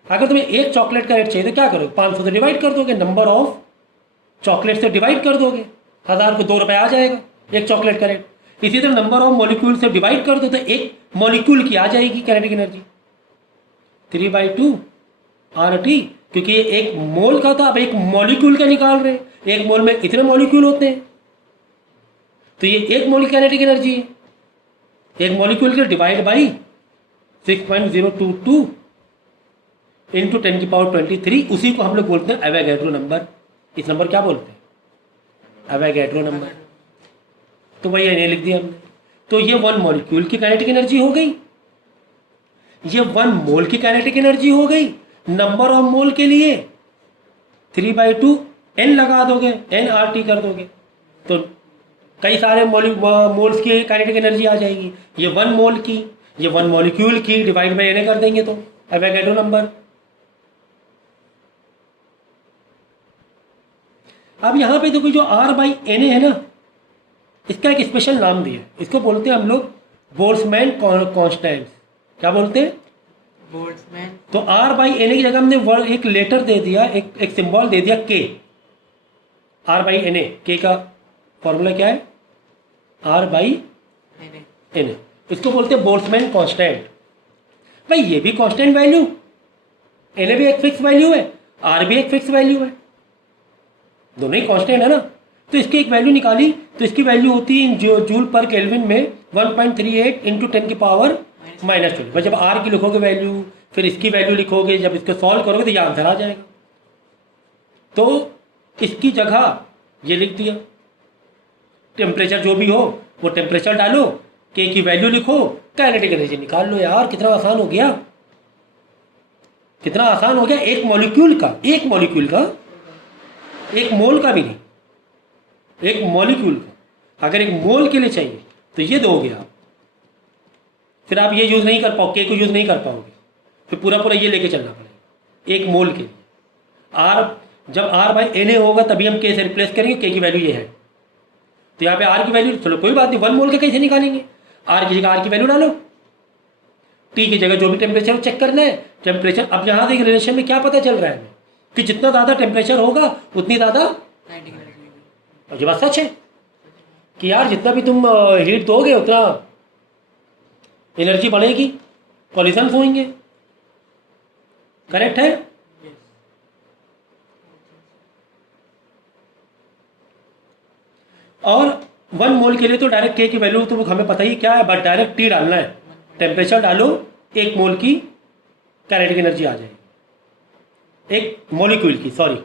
अगर तुम्हें एक चॉकलेट का रेट चाहिए तो क्या करोगे, 500 से डिवाइड कर दोगे, नंबर ऑफ चॉकलेट से डिवाइड कर दोगे, 1000 को 2 रुपए आ जाएगा एक चॉकलेट का रेट। इसी तरह नंबर ऑफ मॉलिक्यूल से डिवाइड कर दो तो एक मॉलिक्यूल की आ जाएगी काइनेटिक एनर्जी 3/2 RT, क्योंकि ये एक मोल का था, अब एक मॉलिक्यूल का निकाल रहे हैं, एक मोल में इतने मॉलिक्यूल होते हैं, तो ये एक मोल की काइनेटिक एनर्जी है, एक मॉलिक्यूल के डिवाइड बाई 6.022 इंटू 10⁻23, उसी को हम लोग बोलते हैं एवोगैड्रो नंबर। इस नंबर क्या बोलते हैं, एवोगैड्रो नंबर। तो वही इन्हें लिख दिया हमने। तो ये 1 मॉलिक्यूल की काइनेटिक एनर्जी हो गई, ये 1 मोल की काइनेटिक एनर्जी हो गई। नंबर ऑफ मोल के लिए 3/2 n लगा दोगे, nRT कर दोगे, तो कई सारे मोल्स की काइनेटिक एनर्जी आ जाएगी। ये 1 मोल की, ये 1 मॉलिक्यूल की डिवाइड बाई n कर देंगे तो एवोगैड्रो नंबर। अब यहाँ पे देखो जो R/Na है ना, इसका एक स्पेशल नाम दिया है, इसको बोलते हैं हम लोग बोल्ट्जमैन कांस्टेंट। क्या बोलते हैं, बोल्ट्जमैन। तो R/Na की जगह हमने एक लेटर दे दिया, एक सिंबल दे दिया K। R/Na, K का फॉर्मूला क्या है, R/Na, इसको बोलते हैं बोल्ट्जमैन कांस्टेंट। भाई ये भी कांस्टेंट वैल्यू, Na भी एक फिक्स वैल्यू है, R भी एक फिक्स वैल्यू है, दोनों ही कांस्टेंट है ना। तो इसकी एक वैल्यू निकाली, तो इसकी वैल्यू होती है जो जूल पर केल्विन में 1.38 इंटू 10 की पावर -20। भाई जब R की लिखोगे वैल्यू, फिर इसकी वैल्यू लिखोगे, जब इसको सॉल्व करोगे तो ये आंसर आ जाएगा। तो इसकी जगह ये लिख दिया, टेम्परेचर जो भी हो वो टेम्परेचर डालो, के की वैल्यू लिखो, काइनेटिक एनर्जी निकाल लो। यार कितना आसान हो गया, कितना आसान हो गया। एक मॉलिक्यूल का, एक मॉलिक्यूल का, एक मोल का भी नहीं, एक मॉलिक्यूल का अगर एक मोल के लिए चाहिए तो ये दोगे आप, फिर आप ये यूज़ नहीं कर पाओ, के को यूज़ नहीं कर पाओगे, फिर पूरा पूरा ये लेके चलना पड़ेगा एक मोल के लिए। आर, जब आर बाई एन ए होगा तभी हम के से रिप्लेस करेंगे, के की वैल्यू ये है, तो यहाँ पे आर की वैल्यू, चलो कोई बात नहीं, 1 मोल के कैसे निकालेंगे, आर की जगह आर की वैल्यू डालो, टी की जगह जो भी टेम्परेचर चेक करना है टेम्परेचर। अब यहाँ से रिलेशन में क्या पता चल रहा है हमें कि जितना ज़्यादा टेम्परेचर होगा उतनी ज़्यादा, और ये बात सच है कि यार जितना भी तुम हीट दोगे उतना एनर्जी बढ़ेगी, कॉलिजन्स होंगे, करेक्ट है। और 1 मोल के लिए तो डायरेक्ट के की वैल्यू तो हमें पता ही क्या है, बट डायरेक्ट टी डालना है, टेम्परेचर डालो, 1 मोल की काइनेटिक एनर्जी आ जाएगी, एक मॉलिक्यूल की, सॉरी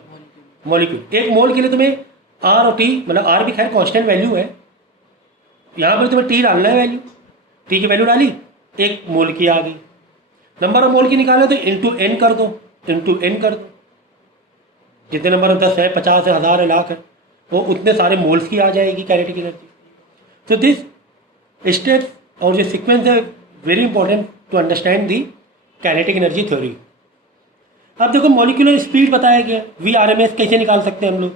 मॉलिक्यूल, 1 मोल के लिए तुम्हें आर और टी, मतलब आर भी खैर कांस्टेंट वैल्यू है, यहाँ पर तुम्हें टी डालना है वैल्यू, टी की वैल्यू डाली, 1 मोल की आ गई। नंबर ऑफ मोल की निकालना तो इंटू एन कर दो, इंटू एन कर दो, जितने नंबर 10 है, 50 है, 1000 है, लाख है, वो उतने सारे मोल्स की आ जाएगी काइनेटिक एनर्जी। तो दिस स्टेप और जो सीक्वेंस है very important to understand the kinetic energy theory. अब देखो मॉलिक्यूलर स्पीड बताया गया, VRMS कैसे निकाल सकते हैं हम लोग,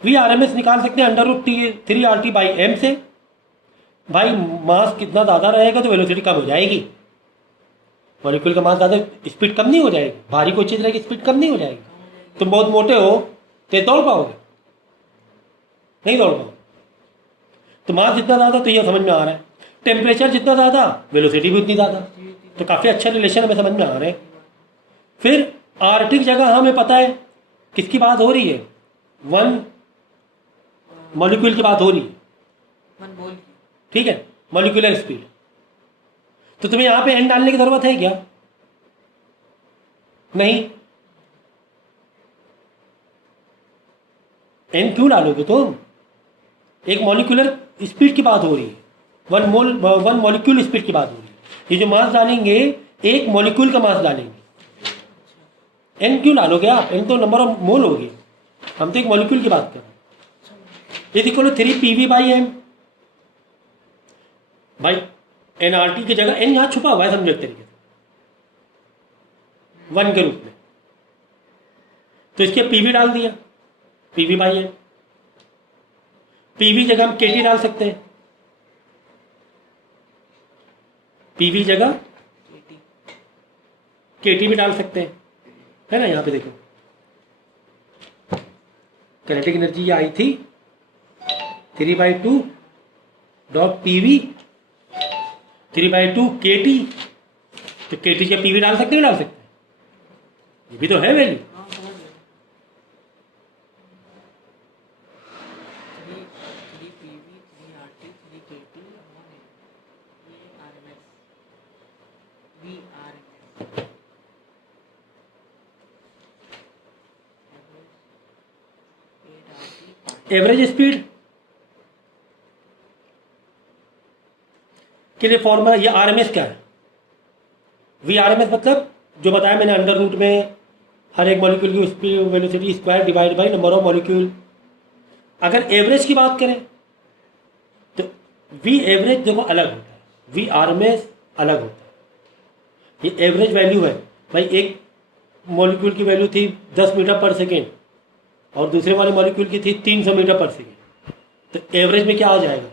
VRMS निकाल सकते हैं √3RT/m से। भाई मास कितना ज़्यादा रहेगा तो वेलोसिटी कम हो जाएगी, मॉलिक्यूल का मास ज़्यादा, स्पीड कम नहीं हो जाएगी, भारी कोई चीज़ रहेगी स्पीड कम नहीं हो जाएगी। तुम बहुत मोटे हो तो दौड़ पाओगे, नहीं दौड़ पाओगे। तो मास जितना ज़्यादा, तो ये समझ में आ रहा है, टेम्परेचर जितना ज़्यादा वेलोसिटी भी उतनी ज़्यादा, तो काफ़ी अच्छा रिलेशन हमें समझ में आ रहा है। फिर RT की जगह हमें पता है किसकी बात हो रही है, 1 मॉलिक्यूल की बात हो रही है, ठीक है, मॉलिक्यूलर स्पीड। तो तुम्हें यहाँ पे एन डालने की ज़रूरत है क्या, नहीं, एन क्यों डालोगे तुम, एक मॉलिक्यूलर स्पीड की बात हो रही है, 1 मॉलिक्यूल स्पीड की बात हो रही है। ये जो मास डालेंगे एक मॉलिक्यूल का मास डालेंगे, एन क्यों डालोगे आप, एन तो नंबर ऑफ मोल होगी, हम तो एक मॉलिक्यूल की बात कर रहे हैं। Is equal to 3 PV/m। भाई nRT की जगह n यहाँ छुपा हुआ है, समझो एक तरीके से 1 के रूप में, तो इसके PV डाल दिया, PV/m। PV जगह हम KT डाल सकते हैं, PV जगह KT भी डाल सकते हैं, है ना। यहाँ पे देखो काइनेटिक एनर्जी ये आई थी 3/2 डॉट PV 3/2 KT, तो KT के PV डाल सकते हैं, डाल सकते हैं, ये भी तो है वैल्यू। एवरेज स्पीड के लिए फॉर्मूला, ये RMS क्या है, VRMS मतलब जो बताया मैंने, अंडर रूट में हर एक मॉलिक्यूल की speed velocity square divide by number of molecule. अगर एवरेज की बात करें तो V एवरेज देखो अलग होता है, VRMS अलग होता है। ये एवरेज वैल्यू है भाई, एक मॉलिक्यूल की वैल्यू थी 10 मीटर पर सेकेंड और दूसरे वाले मॉलिक्यूल की थी 300 मीटर पर सेकेंड, तो एवरेज में क्या आ जाएगा,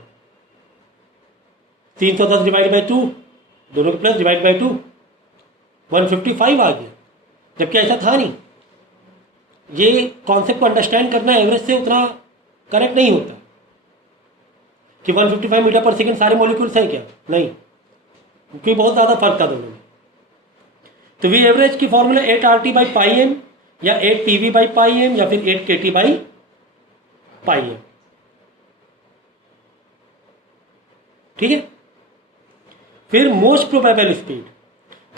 310 डिवाइड बाई 2, दोनों के प्लस डिवाइड बाई 2, 155 आ गया, जबकि ऐसा था नहीं। ये कॉन्सेप्ट को अंडरस्टैंड करना एवरेज से उतना करेक्ट नहीं होता कि 155 मीटर पर सेकेंड सारे मॉलिक्यूल्स हैं क्या, नहीं, क्योंकि बहुत ज़्यादा फर्क था दोनों में। तो वी एवरेज की formula 8 RT by pi m या 8 PV बाई पाई एम या फिर 8 KT बाई पाई एम। ठीक है। फिर मोस्ट प्रोबेबल स्पीड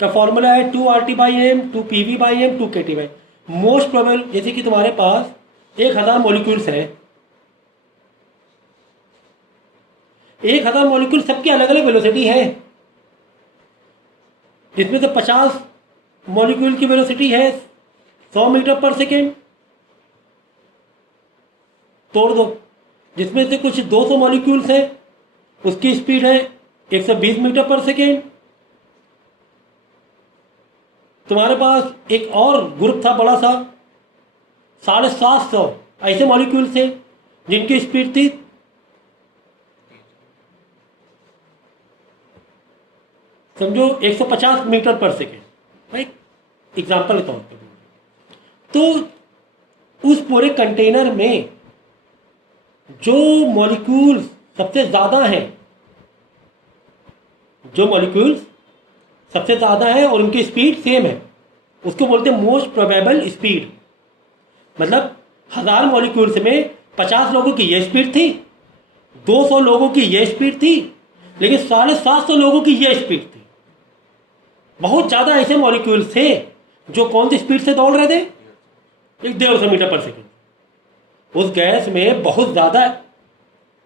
का फॉर्मूला है 2 RT by m, 2 PV by m, 2 KT by. Most probable, जैसे कि तुम्हारे पास 1000 मॉलिक्यूल्स है, 1000 मॉलिक्यूल सबकी अलग अलग वेलोसिटी है, जिसमें से 50 मॉलिक्यूल की वेलोसिटी है 100 मीटर पर सेकेंड, तोड़ दो। जिसमें से कुछ 200 मॉलिक्यूल्स है, उसकी स्पीड है 120 मीटर पर सेकेंड। तुम्हारे पास एक और ग्रुप था बड़ा सा, 750 ऐसे मॉलिक्यूल्स हैं जिनकी स्पीड थी 150 मीटर पर सेकेंड, राइट, एग्जाम्पल के तौर पर। तो उस पूरे कंटेनर में जो मॉलिक्यूल्स सबसे ज़्यादा हैं, जो मॉलिक्यूल्स सबसे ज़्यादा है और उनकी स्पीड सेम है, उसको बोलते हैं मोस्ट प्रोबेबल स्पीड। मतलब 1000 मॉलिक्यूल्स में 50 लोगों की ये स्पीड थी, 200 लोगों की ये स्पीड थी, लेकिन 750 लोगों की ये स्पीड थी। बहुत ज़्यादा ऐसे मॉलिक्यूल्स थे जो कौन सी स्पीड से दौड़ रहे थे, 150 मीटर पर सेकेंड। उस गैस में बहुत ज़्यादा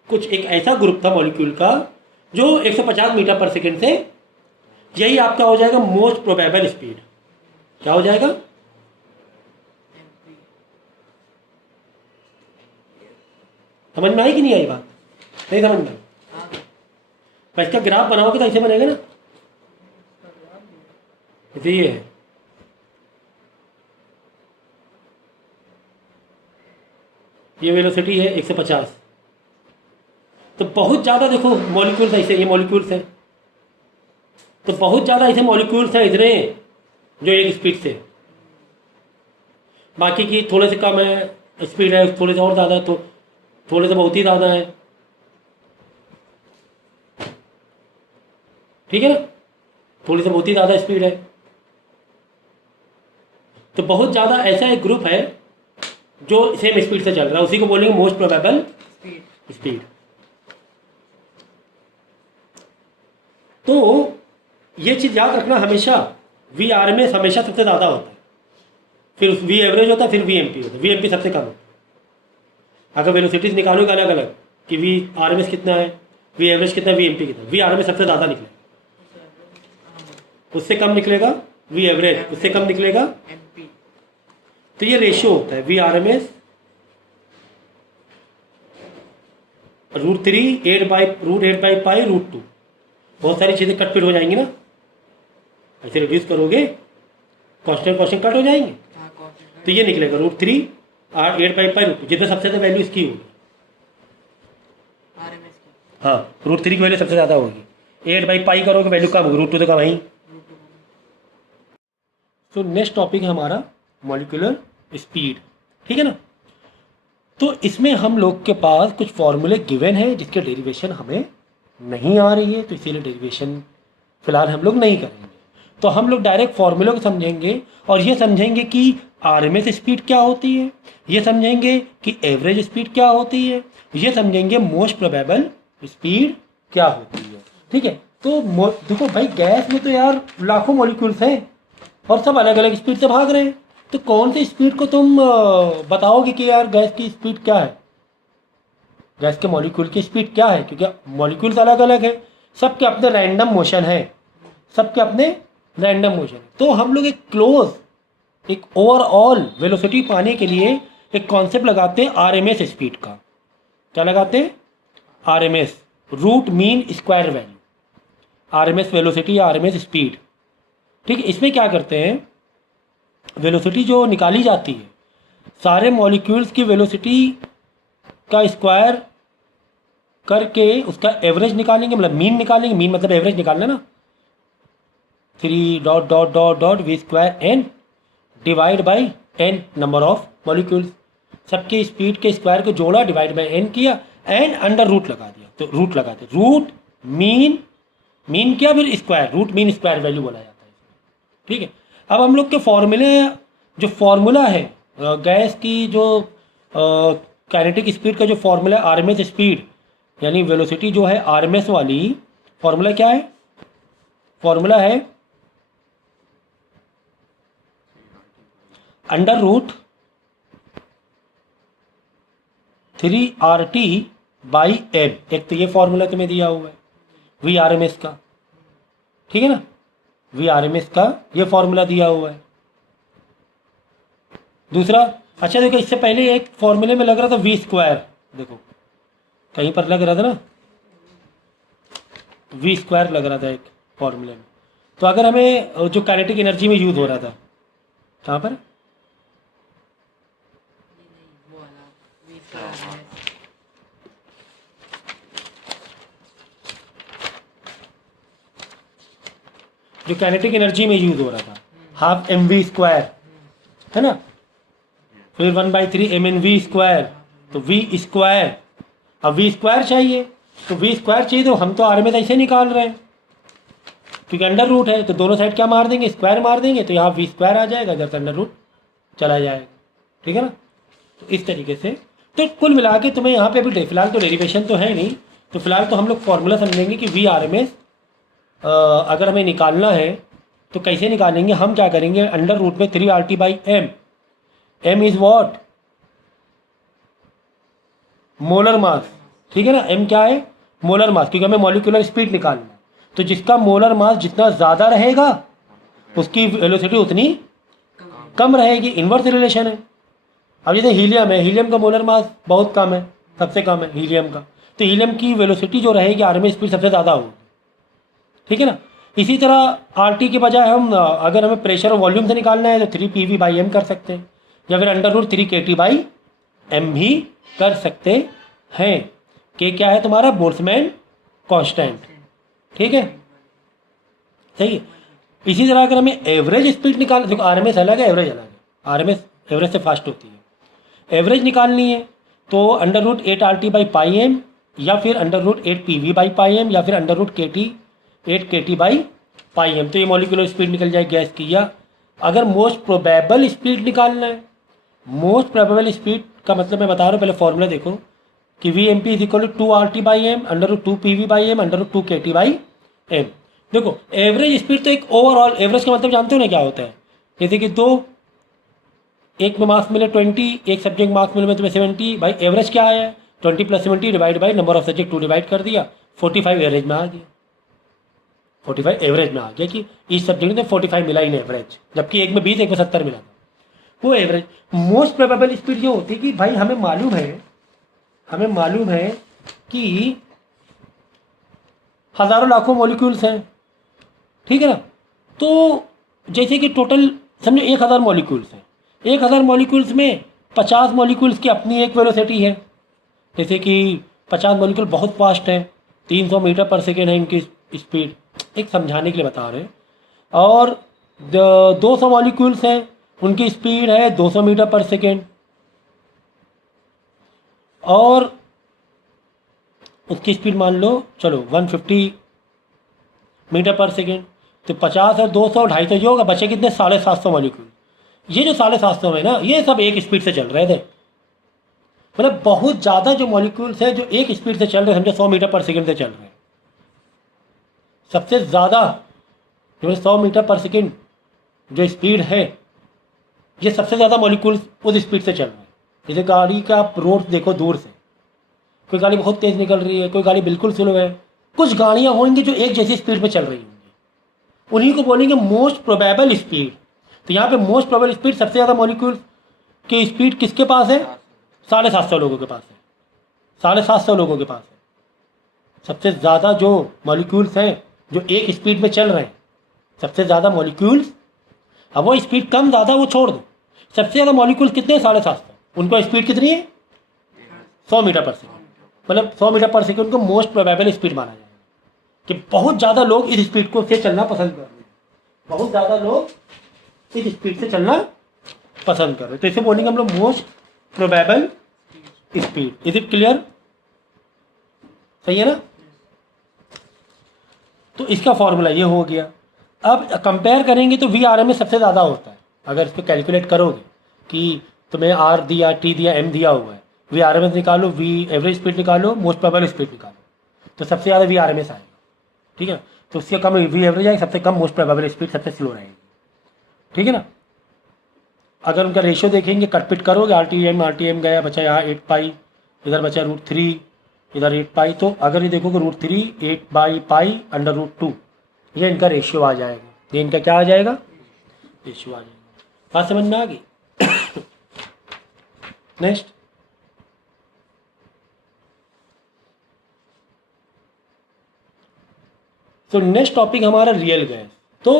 कुछ एक ऐसा ग्रुप था मॉलिक्यूल का जो 150 मीटर पर सेकेंड से, यही आपका हो जाएगा मोस्ट प्रोबेबल स्पीड। क्या हो जाएगा? समझ में आई कि नहीं आई बात? नहीं समझ में? मैं इसका ग्राफ बनाओगे तो ऐसे बनेगा ना, ये है। ये वेलोसिटी है 150। तो बहुत ज़्यादा देखो मॉलिक्यूल्स ऐसे, ये मॉलिक्यूल्स हैं, तो बहुत ज़्यादा ऐसे मॉलिक्यूल्स हैं इतने जो एक स्पीड से, बाकी की थोड़े से कम है स्पीड है, थोड़े से और ज़्यादा है, तो थोड़े से बहुत ही ज़्यादा है। ठीक है ना, थोड़ी से बहुत ही ज़्यादा स्पीड है। तो बहुत ज़्यादा ऐसा एक ग्रुप है जो सेम स्पीड से चल रहा है, उसी को बोलेंगे मोस्ट प्रोबेबल स्पीड। तो ये चीज़ याद रखना हमेशा, VRMS हमेशा सबसे ज़्यादा होता है, फिर V एवरेज होता है, फिर VMP होता है। VMP सबसे कम होता है। अगर वेलोसिटीज निकालोगे अलग अलग कि VRMS कितना है, V एवरेज कितना है, VMP कितना है, VRMS सबसे ज़्यादा निकलेगा, उससे कम निकलेगा V एवरेज, उससे कम निकलेगा MP। तो ये रेशियो होता है VRMS √3 8 बाई पाई √2। बहुत सारी चीज़ें कट पिट हो जाएंगी ना, ऐसे रिड्यूस करोगे कॉन्स्टेंट कट हो जाएंगे, तो ये निकलेगा √3 8 बाई पाई √2, जितना सबसे ज़्यादा वैल्यू इसकी होगी। हाँ, √3 की वैल्यू सबसे ज़्यादा होगी, 8 बाई पाई करोगे वैल्यू कम होगी, √2 तो कम है। तो नेक्स्ट टॉपिक है हमारा मॉलिक्यूलर स्पीड। ठीक है ना। तो इसमें हम लोग के पास कुछ फॉर्मूले गिवन है जिसके डेरिवेशन हमें नहीं आ रही है, तो इसीलिए डेरिवेशन फिलहाल हम लोग नहीं करेंगे। तो हम लोग डायरेक्ट फॉर्मूले को समझेंगे और ये समझेंगे कि RMS स्पीड क्या होती है, ये समझेंगे कि एवरेज स्पीड क्या होती है, ये समझेंगे मोस्ट प्रोबेबल स्पीड क्या होती है। ठीक है। तो देखो भाई, गैस में तो यार लाखों मॉलिक्यूल्स हैं और सब अलग अलग स्पीड से भाग रहे हैं, तो कौन सी स्पीड को तुम बताओगे कि यार गैस की स्पीड क्या है, गैस के मॉलिक्यूल की स्पीड क्या है? क्योंकि मॉलिक्यूल्स अलग अलग है, सबके अपने रैंडम मोशन है, सबके अपने रैंडम मोशन। तो हम लोग एक ओवरऑल वेलोसिटी पाने के लिए एक कॉन्सेप्ट लगाते हैं RMS स्पीड का। क्या लगाते हैं? RMS, root mean square value, RMS velocity या RMS स्पीड। ठीक है। इसमें क्या करते हैं, वेलोसिटी जो निकाली जाती है, सारे मॉलिक्यूल्स की वेलोसिटी का स्क्वायर करके उसका एवरेज निकालेंगे, मतलब मीन निकालेंगे। मीन मतलब एवरेज निकालना ना, 3 V square n divide by n number of molecules. सबके स्पीड के स्क्वायर को जोड़ा, डिवाइड बाई n किया, एंड अंडर रूट लगा दिया। तो रूट लगाते, रूट मीन किया, फिर square, root mean square value बोला जाता है। ठीक है। अब हम लोग के फॉर्मूले, जो फॉर्मूला है गैस की, जो काइनेटिक स्पीड का जो फॉर्मूला है आरएमएस स्पीड, यानी वेलोसिटी जो है आरएमएस वाली, फॉर्मूला क्या है? फॉर्मूला है अंडर रूट 3RT/m। एक तो ये फॉर्मूला तुम्हें दिया हुआ है वी आर एम एस का, ठीक है ना, वी आर एम एस का ये फॉर्मूला दिया हुआ है। दूसरा, अच्छा देखो, इससे पहले एक फॉर्मूले में लग रहा था वी स्क्वायर, देखो कहीं पर लग रहा था ना वी स्क्वायर लग रहा था एक फॉर्मूले में। तो अगर हमें जो काइनेटिक एनर्जी में यूज हो रहा था, कहाँ पर? जो काइनेटिक एनर्जी में यूज हो रहा था हाफ mv² है ना, फिर 1/3 mnv², तो v²। अब v² चाहिए, तो v² चाहिए तो हम तो आर में ऐसे निकाल रहे हैं क्योंकि अंडर रूट है, तो दोनों साइड क्या मार देंगे? स्क्वायर मार देंगे, तो यहाँ v² आ जाएगा, इधर से अंडर रूट चला जाएगा, ठीक है ना। तो इस तरीके से, तो कुल मिला के तुम्हें यहाँ पे अभी फिलहाल तो डेरिवेशन तो है नहीं, तो फिलहाल तो हम लोग फॉर्मूला समझेंगे कि वी आर एम एस अगर हमें निकालना है तो कैसे निकालेंगे। हम क्या करेंगे, अंडर रूट में 3RT/m, m is what? Molar mass, ठीक है ना। m क्या है? मोलर मास, क्योंकि हमें मॉलिक्यूलर स्पीड निकालना है, तो जिसका मोलर मास जितना ज़्यादा रहेगा उसकी वेलोसिटी उतनी कम रहेगी, इन्वर्स रिलेशन है। अब जैसे हीलियम है, हीलियम का मोलर मास बहुत कम है, सबसे कम है हीलियम का, तो हीलियम की वेलोसिटी जो रहेगी आरएमएस स्पीड सबसे ज़्यादा होगी, ठीक है ना। इसी तरह आरटी के बजाय हम अगर हमें प्रेशर और वॉल्यूम से निकालना है तो 3PV/m कर सकते हैं, या फिर अंडर रूट 3KT/m भी कर सकते हैं। के क्या है तुम्हारा? बोल्ट्जमैन कांस्टेंट, ठीक है, सही है। इसी तरह अगर हमें एवरेज स्पीड निकाल, देखो आरएमएस अलग है, एवरेज अलग है, आरएमएस एवरेज से फास्ट होती है। एवरेज निकालनी है तो अंडर रूट 8RT/m, या फिर अंडर रूट 8PV/m, या फिर अंडर रूट 8KT/m। तो ये मॉलिक्यूलर स्पीड निकल जाए गैस की। या अगर मोस्ट प्रोबेबल स्पीड निकालना है, मोस्ट प्रोबेबल स्पीड का मतलब मैं बता रहा हूँ, पहले फॉर्मूला देखो कि VMP is equal to 2RT/m under root 2PV/m under root 2KT/m। देखो एवरेज स्पीड तो एक ओवरऑल, एवरेज का मतलब जानते हो ना क्या होता है? जैसे कि दो, एक में मार्क्स मिले 20, एक सब्जेक्ट मार्क्स मिले में तुम्हें 70, भाई एवरेज क्या आया है? 20 + 70 divide by number of subject 2 divide कर दिया, 45 एवरेज में आ गया, 45 एवरेज में आ गया कि इस सब्जेक्ट में 45 मिला इन एवरेज, जबकि एक में 20 एक में 70 मिला था, वो एवरेज। मोस्ट प्रोबेबल स्पीड ये होती है कि भाई हमें मालूम है कि हज़ारों लाखों मॉलिक्यूल्स हैं, ठीक है ना। तो जैसे कि टोटल समझो 1000 मॉलिक्यूल्स हैं, 1000 मॉलिक्यूल्स में 50 मॉलिक्यूल्स की अपनी एक वेलोसिटी है, जैसे कि 50 मॉलिक्यूल बहुत फास्ट है, 300 मीटर पर सेकेंड है इनकी स्पीड, एक समझाने के लिए बता रहे हैं। और 200 मॉलिक्यूल्स हैं, उनकी स्पीड है 200 मीटर पर सेकेंड, और उसकी स्पीड मान लो चलो 150 मीटर पर सेकेंड। तो 50 और 200 250 जो होगा, बचे कितने? 750 मॉलिक्यूल। ये जो 750 है ना, ये सब एक स्पीड से चल रहे थे, मतलब बहुत ज़्यादा जो मॉलिक्यूल्स हैं जो एक स्पीड से चल रहे हैं, समझो 100 मीटर पर सेकेंड से चल रहे हैं। सबसे ज़्यादा जो 100 मीटर पर सेकेंड जो स्पीड है, ये सबसे ज़्यादा मॉलिक्यूल्स उस स्पीड से चल रहे हैं। जैसे गाड़ी का आप रोड देखो दूर से, कोई गाड़ी बहुत तेज़ निकल रही है, कोई गाड़ी बिल्कुल स्लो है, कुछ गाड़ियाँ होंगी जो एक जैसी स्पीड में चल रही होंगी, उन्हीं को बोलेंगे मोस्ट प्रोबेबल स्पीड। तो यहाँ पे मोस्ट प्रोबेबल स्पीड, सबसे ज़्यादा मॉलिक्यूल की स्पीड किसके पास है? 750 लोगों के पास है, 750 लोगों के पास है। सबसे ज़्यादा जो मॉलिक्यूल्स हैं जो एक स्पीड में चल रहे हैं, सबसे ज़्यादा मॉलिक्यूल्स, अब वो स्पीड कम ज़्यादा वो छोड़ दो, सबसे ज़्यादा मॉलिक्यूल्स कितने हैं? 750। उनको स्पीड कितनी है? 100 मीटर पर सेकेंड, मतलब 100 मीटर पर सेकेंड को मोस्ट प्रोबेबल स्पीड माना जाएगा कि बहुत ज़्यादा लोग इस स्पीड को से चलना पसंद कर रहे हैं, बहुत ज़्यादा लोग इस स्पीड से चलना पसंद कर रहे हैं। तो इसे बोलेंगे हम लोग most probable speed. Is it clear? सही है ना। तो इसका फॉर्मूला ये हो गया। अब कंपेयर करेंगे तो वी आर एम एस सबसे ज़्यादा होता है। अगर इस पर कैलकुलेट करोगे कि तुम्हें आर दिया, टी दिया, एम दिया हुआ है, वी आर एम एस निकालो, वी एवरेज स्पीड निकालो, मोस्ट प्रोबेबल स्पीड निकालो, तो सबसे ज़्यादा वी आर एम एस आएगा। ठीक है, तो उससे कम वी एवरेज आएगी, सबसे कम मोस्ट प्रोबेबल स्पीड, सबसे स्लो रहेगी। ठीक है ना। अगर उनका रेशियो देखेंगे, कटपिट करोगे, आर टी एम गया, बचा यहाँ 8 पाई, इधर बचा √3, इधर 8 पाई, तो अगर ये देखोगे √3 8/पाई अंडर √2, ये इनका रेशियो आ जाएगा। ये इनका क्या आ जाएगा? रेशियो आ जाएगा। बात समझ में आ गई? नेक्स्ट, तो नेक्स्ट टॉपिक हमारा रियल गैस। तो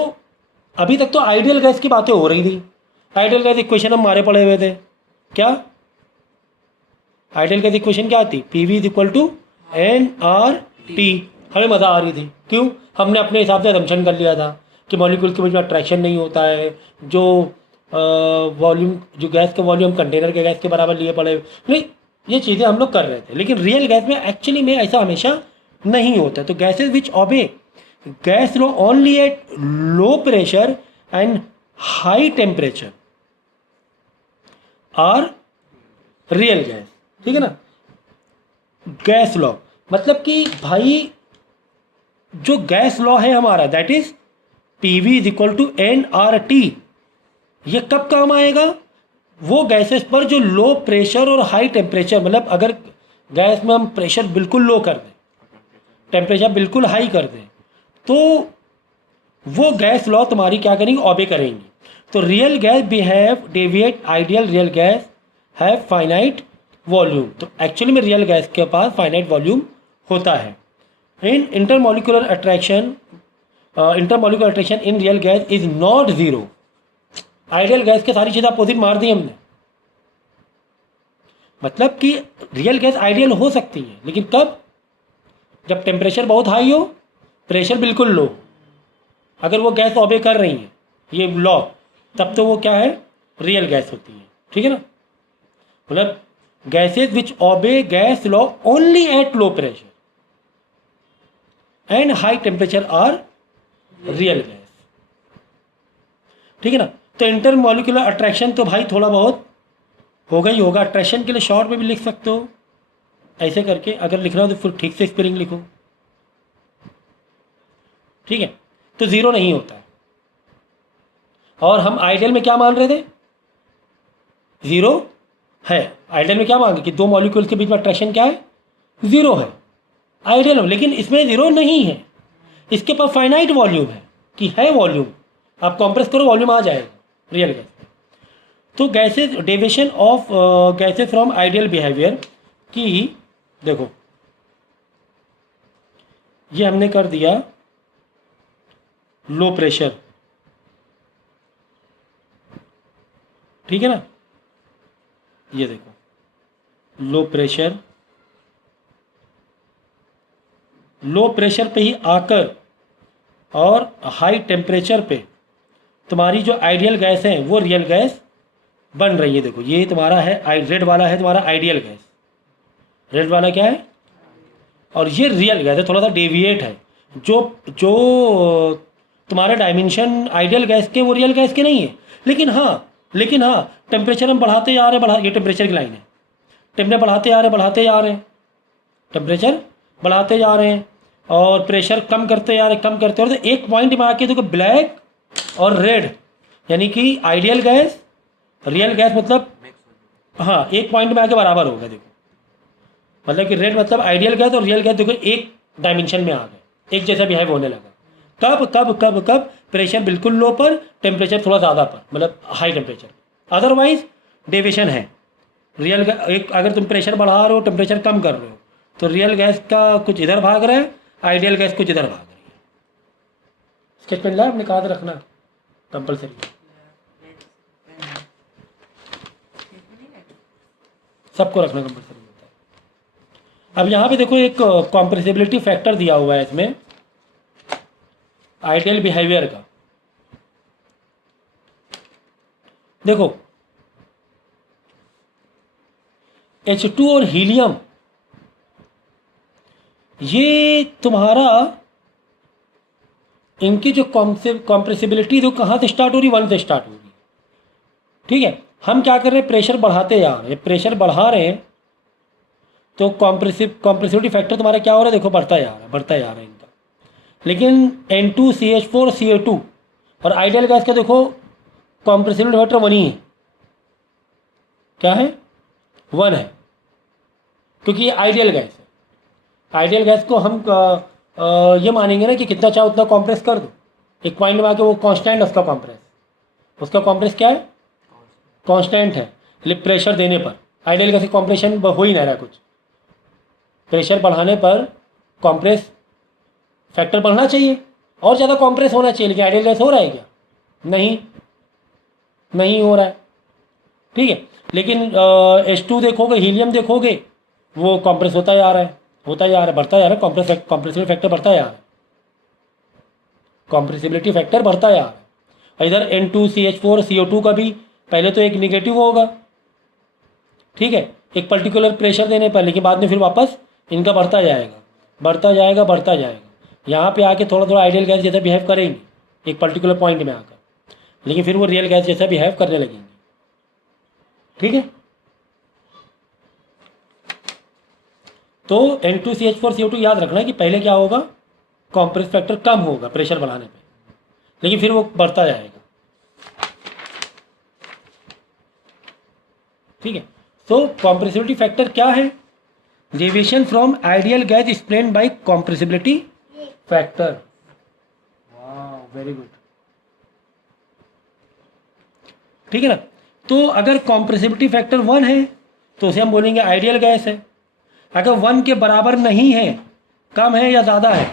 अभी तक तो आइडियल गैस की बातें हो रही थी। आइडियल गैस इक्वेशन हम मारे पड़े हुए थे। क्या आइडियल गैस इक्वेशन क्या थी? PV is equal to nRT। हमें मज़ा आ रही थी। क्यों? हमने अपने हिसाब से असम्पशन कर लिया था कि मॉलिक्यूल के बीच में अट्रैक्शन नहीं होता है, जो वॉल्यूम, जो गैस का वॉल्यूम कंटेनर के गैस के बराबर लिए पड़े। नहीं, ये चीज़ें हम लोग कर रहे थे, लेकिन रियल गैस में एक्चुअली में ऐसा हमेशा नहीं होता। तो gases which obey gas law only at low pressure and high temperature are real gas. ठीक है ना। गैस लॉ मतलब कि भाई जो गैस लॉ है हमारा, that is PV is equal to nRT। ये कब काम आएगा? वो गैसेस पर जो लो प्रेशर और हाई टेम्परेचर, मतलब अगर गैस में हम प्रेशर बिल्कुल लो कर दें, टेम्परेचर बिल्कुल हाई कर दें, तो वो गैस लॉ तुम्हारी क्या करेंगी? ऑबे करेंगी। तो real gas behave deviate ideal real gas have finite volume. तो एक्चुअली में रियल गैस के पास फाइनाइट वॉल्यूम होता है। In intermolecular attraction in real gas is not zero. Ideal gas के सारी चीज़ें अपोजिट मार दी हमने। मतलब कि रियल गैस आइडियल हो सकती है, लेकिन कब? जब टेम्परेचर बहुत हाई हो, प्रेशर बिल्कुल लो। अगर वो गैस ऑबे कर रही है ये लॉ, तब तो वो क्या है? रियल गैस होती है। ठीक है ना। मतलब gases which obey gas law only at low pressure and high temperature are real gas. ठीक है ना। तो इंटरमोलिकुलर अट्रैक्शन तो भाई थोड़ा बहुत होगा ही होगा। अट्रैक्शन के लिए शॉर्ट में भी लिख सकते हो ऐसे करके। अगर लिखना हो तो फिर ठीक से स्पेलिंग लिखो। ठीक है। तो ज़ीरो नहीं होता है। और हम आइडियल में क्या मान रहे थे? ज़ीरो है। आइडियल में क्या मांगे कि दो मॉलिक्यूल्स के बीच में अट्रैक्शन क्या है? ज़ीरो है आइडियल में। लेकिन इसमें ज़ीरो नहीं है, इसके पास फाइनाइट वॉल्यूम है कि है वॉल्यूम। आप कॉम्प्रेस करो, वॉल्यूम आ जाएगा रियल गैस। तो gases deviation of gases from ideal behaviour की देखो, ये हमने कर दिया लो प्रेशर। ठीक है ना। ये देखो लो प्रेशर, लो प्रेशर पे ही आकर और हाई टेम्परेचर पे तुम्हारी जो आइडियल गैस है वो रियल गैस बन रही है। देखो ये तुम्हारा है, रेड वाला है तुम्हारा आइडियल गैस, रेड वाला क्या है? और ये रियल गैस है, थोड़ा सा डेविएट है। जो जो तुम्हारे डायमेंशन आइडियल गैस के वो रियल गैस के नहीं है। लेकिन हाँ टेम्परेचर हम बढ़ाते जा रहे हैं, ये टेम्परेचर की लाइन है। टेम्परेचर बढ़ाते जा रहे हैं, टेम्परेचर बढ़ाते जा रहे हैं और प्रेशर कम करते जा रहे हैं, तो एक पॉइंट में आके देखो ब्लैक और रेड, यानी कि आइडियल गैस रियल गैस, मतलब हाँ एक पॉइंट में आके बराबर हो गया। देखो मतलब कि रेड मतलब आइडियल गैस और रियल गैस देखो एक डायमेंशन में आ गए, एक जैसा बिहेव होने लगा। कब कब कब कब? प्रेशर बिल्कुल लो पर, टेम्परेचर थोड़ा ज़्यादा पर, मतलब हाई टेम्परेचर। अदरवाइज डेविएशन है। रियल एक अगर तुम प्रेशर बढ़ा रहे हो, टेम्परेचर कम कर रहे हो, तो रियल गैस का कुछ इधर भाग रहा है, आइडियल गैस कुछ इधर भाग रही है। स्केच पेन ला अपने कहा रखना कंपल्सरी, सबको रखना कंपल्सरी होता है। अब यहाँ पे देखो एक कॉम्प्रेसिबिलिटी फैक्टर दिया हुआ है इसमें आइडियल बिहेवियर का। देखो H2 और हीलियम, ये तुम्हारा इनकी जो कॉम्प्रेसिबिलिटी जो कहाँ से स्टार्ट हो रही, 1 से स्टार्ट हो रही है। ठीक है, हम क्या कर रहे हैं, प्रेशर बढ़ाते जा रहे हैं, प्रेशर बढ़ा रहे हैं तो कॉम्प्रेसिबिलिटी फैक्टर तुम्हारा क्या हो रहा है, देखो बढ़ता जा रहा है, बढ़ता जा रहा है इनका। लेकिन N2CH4 CO2 और आइडियल गैस का देखो कॉम्प्रेसिबिलिटी फैक्टर 1 ही है। क्या है, 1 है, क्योंकि ये आइडियल गैस है। आइडियल गैस को हम ये मानेंगे ना कि कितना चाहो उतना कॉम्प्रेस कर दो, एक पॉइंट में आके वो कांस्टेंट उसका कॉम्प्रेस, उसका कॉम्प्रेस क्या है, कांस्टेंट है। लेकिन प्रेशर देने पर आइडियल गैस कॉम्प्रेशन हो ही नहीं रहा, कुछ प्रेशर बढ़ाने पर कॉम्प्रेस फैक्टर बढ़ना चाहिए और ज़्यादा कॉम्प्रेस होना चाहिए, लेकिन आइडियल गैस हो रहा है क्या, नहीं, नहीं हो रहा है। ठीक है, लेकिन H2 देखोगे, हीलियम देखोगे, वो कॉम्प्रेस होता जा रहा है, होता जा रहा है, बढ़ता जा रहा है, कॉम्प्रेसिबिलिटी फैक्टर बढ़ता जा रहा है, कॉम्प्रेसिबिलिटी फैक्टर बढ़ता जा रहा है। और इधर N2CH4 CO2 का भी पहले तो एक निगेटिव होगा, ठीक है, एक पर्टिकुलर प्रेशर देने पर, लेकिन बाद में फिर वापस इनका बढ़ता जाएगा, बढ़ता जाएगा, बढ़ता जाएगा। यहाँ पे आके थोड़ा थोड़ा आइडियल गैस जैसा बिहेव करेंगे एक पर्टिकुलर पॉइंट में आकर, लेकिन फिर वो रियल गैस जैसा बिहेव करने लगेंगे। ठीक है, तो N2CH4 CO2 याद रखना कि पहले क्या होगा, कॉम्प्रेस फैक्टर कम होगा प्रेशर बढ़ाने पे, लेकिन फिर वो बढ़ता जाएगा। ठीक है, तो कॉम्प्रेसिबिलिटी फैक्टर क्या है, deviation from ideal gas explain by compressibility factor. वाह, वेरी गुड। ठीक है ना, तो अगर कॉम्प्रेसिबिलिटी फैक्टर 1 है तो उसे हम बोलेंगे आइडियल गैस है। अगर 1 के बराबर नहीं है, कम है या ज़्यादा है,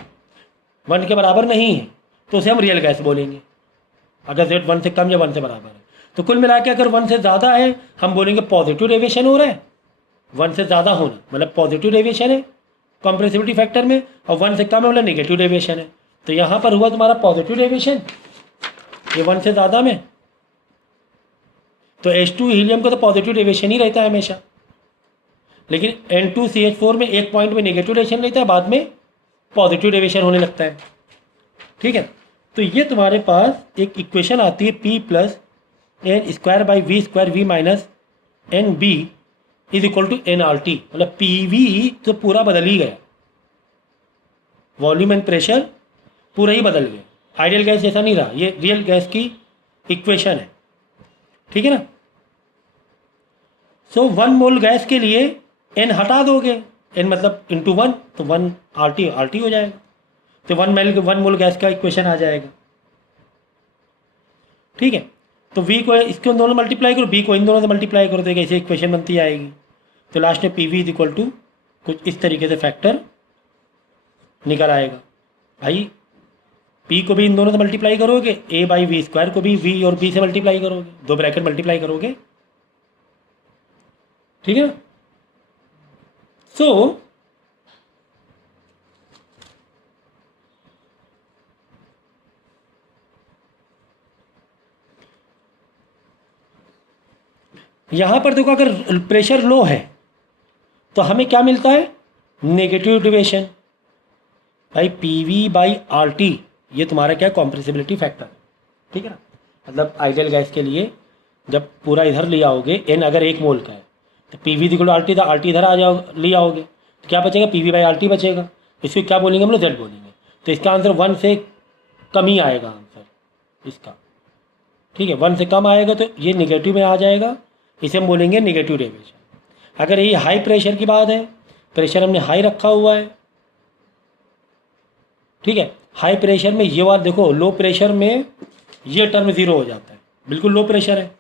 1 के बराबर नहीं है, तो उसे हम रियल गैस बोलेंगे। अगर Z 1 से कम या 1 से बराबर है, तो कुल मिला के अगर 1 से ज़्यादा है हम बोलेंगे पॉजिटिव डेविएशन हो रहा है। 1 से ज़्यादा होना मतलब पॉजिटिव डेविएशन है कॉम्प्रेसिबिलिटी फैक्टर में, और 1 से कम है मतलब नेगेटिव डेविएशन है। तो यहाँ पर हुआ तुम्हारा पॉजिटिव डेविएशन, ये 1 से ज़्यादा में, तो H2 हीलियम का तो पॉजिटिव डेविएशन ही रहता है हमेशा, लेकिन N2CH4 में एक पॉइंट में नेगेटिव डेविएशन रहता है, बाद में पॉजिटिव डेविएशन होने लगता है। ठीक है, तो ये तुम्हारे पास एक इक्वेशन आती है P plus n square by v square v minus n b is equal to n are t, मतलब पी वी तो पूरा बदल ही गया, वॉल्यूम एंड प्रेशर पूरा ही बदल गया, आइडियल गैस जैसा नहीं रहा, ये रियल गैस की इक्वेशन है। ठीक है ना, सो 1 मोल गैस के लिए एन हटा दोगे, एन मतलब इंटू 1, तो 1 आर टी हो जाएगा, तो 1 मोल गैस का इक्वेशन आ जाएगा। ठीक है, तो v को इसके दोनों मल्टीप्लाई करो, b को इन दोनों से मल्टीप्लाई करो, तो एक ऐसी इक्वेशन बनती आएगी। तो लास्ट में p v is equal to कुछ इस तरीके से फैक्टर निकल आएगा। भाई p को भी इन दोनों से मल्टीप्लाई करोगे, a बाई वी स्क्वायर को भी v और b से मल्टीप्लाई करोगे, 2 ब्रैकेट मल्टीप्लाई करोगे। ठीक है, सो यहाँ पर देखो अगर प्रेशर लो है तो हमें क्या मिलता है, नेगेटिव डेविएशन। भाई P V by R T ये तुम्हारा क्या, कॉम्प्रेसिबिलिटी फैक्टर। ठीक है ना, मतलब आइडियल गैस के लिए जब पूरा इधर ले आओगे, एन अगर 1 मोल का है तो P V equal R T था, आर टी इधर आ जाओ ले आओगे तो क्या बचेगा, P V by R T बचेगा। इसको क्या बोलेंगे हम लोग, जेड बोलेंगे। तो इसका आंसर 1 से कम ही आएगा आंसर इसका। ठीक है, 1 से कम आएगा तो ये निगेटिव में आ जाएगा, इसे हम बोलेंगे नेगेटिव डेविएशन। अगर ये हाई प्रेशर की बात है, प्रेशर हमने हाई रखा हुआ है, ठीक है, हाई प्रेशर में ये बात देखो, लो प्रेशर में ये टर्म 0 हो जाता है, बिल्कुल लो प्रेशर है,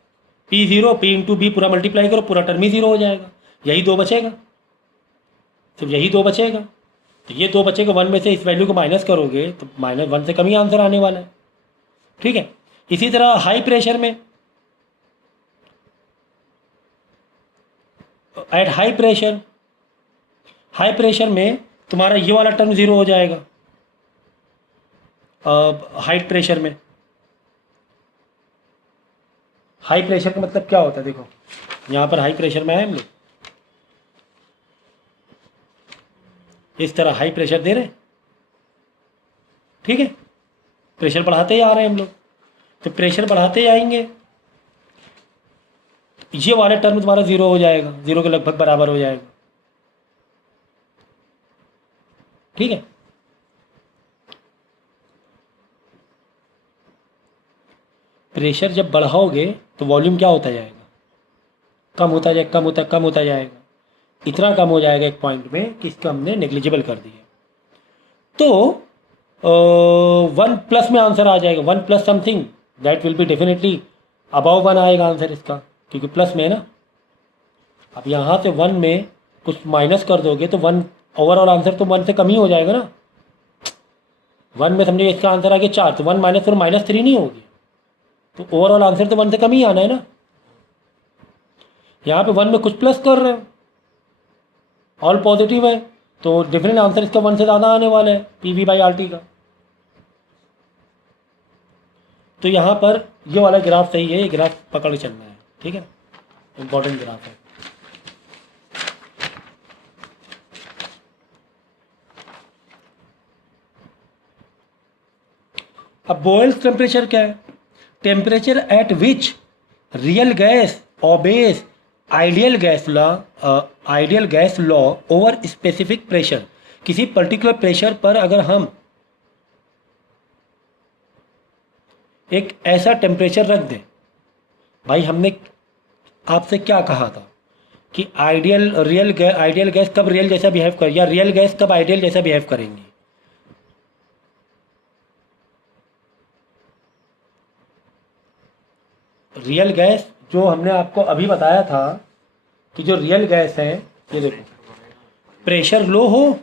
P0 P इंटू बी पूरा मल्टीप्लाई करो, पूरा टर्म ही 0 हो जाएगा, यही 2 बचेगा, सिर्फ यही 2 बचेगा। तो ये 2 बचेगा, 1 में से इस वैल्यू को माइनस करोगे तो -1 से कम ही आंसर आने वाला है। ठीक है, इसी तरह हाई प्रेशर में, एट हाई प्रेशर में तुम्हारा ये वाला टर्म 0 हो जाएगा। हाई प्रेशर में, हाई प्रेशर का मतलब क्या होता है, देखो यहाँ पर हाई प्रेशर में है हम लोग, इस तरह हाई प्रेशर दे रहे हैं। ठीक है, प्रेशर बढ़ाते ही आ रहे हैं हम लोग, तो प्रेशर बढ़ाते ही आएंगे, ये वाला टर्म तुम्हारा ज़ीरो हो जाएगा, ज़ीरो के लगभग बराबर हो जाएगा। ठीक है, प्रेशर जब बढ़ाओगे तो वॉल्यूम क्या होता जाएगा, कम होता जाएगा, कम होता जाएगा, इतना कम हो जाएगा एक पॉइंट में कि इसको हमने नेग्लिजिबल कर दिया। तो 1+ में आंसर आ जाएगा, 1+ something, that will be definitely above 1 आएगा आंसर इसका, क्योंकि प्लस में है ना। अब यहाँ से 1 में कुछ माइनस कर दोगे तो 1 ओवरऑल आंसर तो 1 से कम ही हो जाएगा ना। 1 में समझिए इसका आंसर आ गया 4, तो 1 माइनस 4 -3 नहीं होगी, तो ओवरऑल आंसर तो 1 से कम ही आना है ना। यहाँ पे 1 में कुछ प्लस कर रहे हो, ऑल पॉजिटिव है, तो डिफरेंट आंसर इसका 1 से ज़्यादा आने वाला है PV/RT का। तो यहाँ पर ये वाला ग्राफ सही है, ये ग्राफ पकड़ के चलना है, ठीक है, इंपॉर्टेंट ग्राफ है। अब बॉयल्स टेम्परेचर क्या है, temperature at which real gas obeys ideal gas law over specific pressure. किसी पर्टिकुलर प्रेशर पर अगर हम एक ऐसा टेम्परेचर रख दें, भाई हमने आपसे क्या कहा था कि आइडियल गैस कब रियल जैसा बिहेव कर, या रियल गैस कब आइडियल जैसा बिहेव करेंगी। रियल गैस जो हमने आपको अभी बताया था कि जो रियल गैस है, ये देखो, प्रेशर लो हो,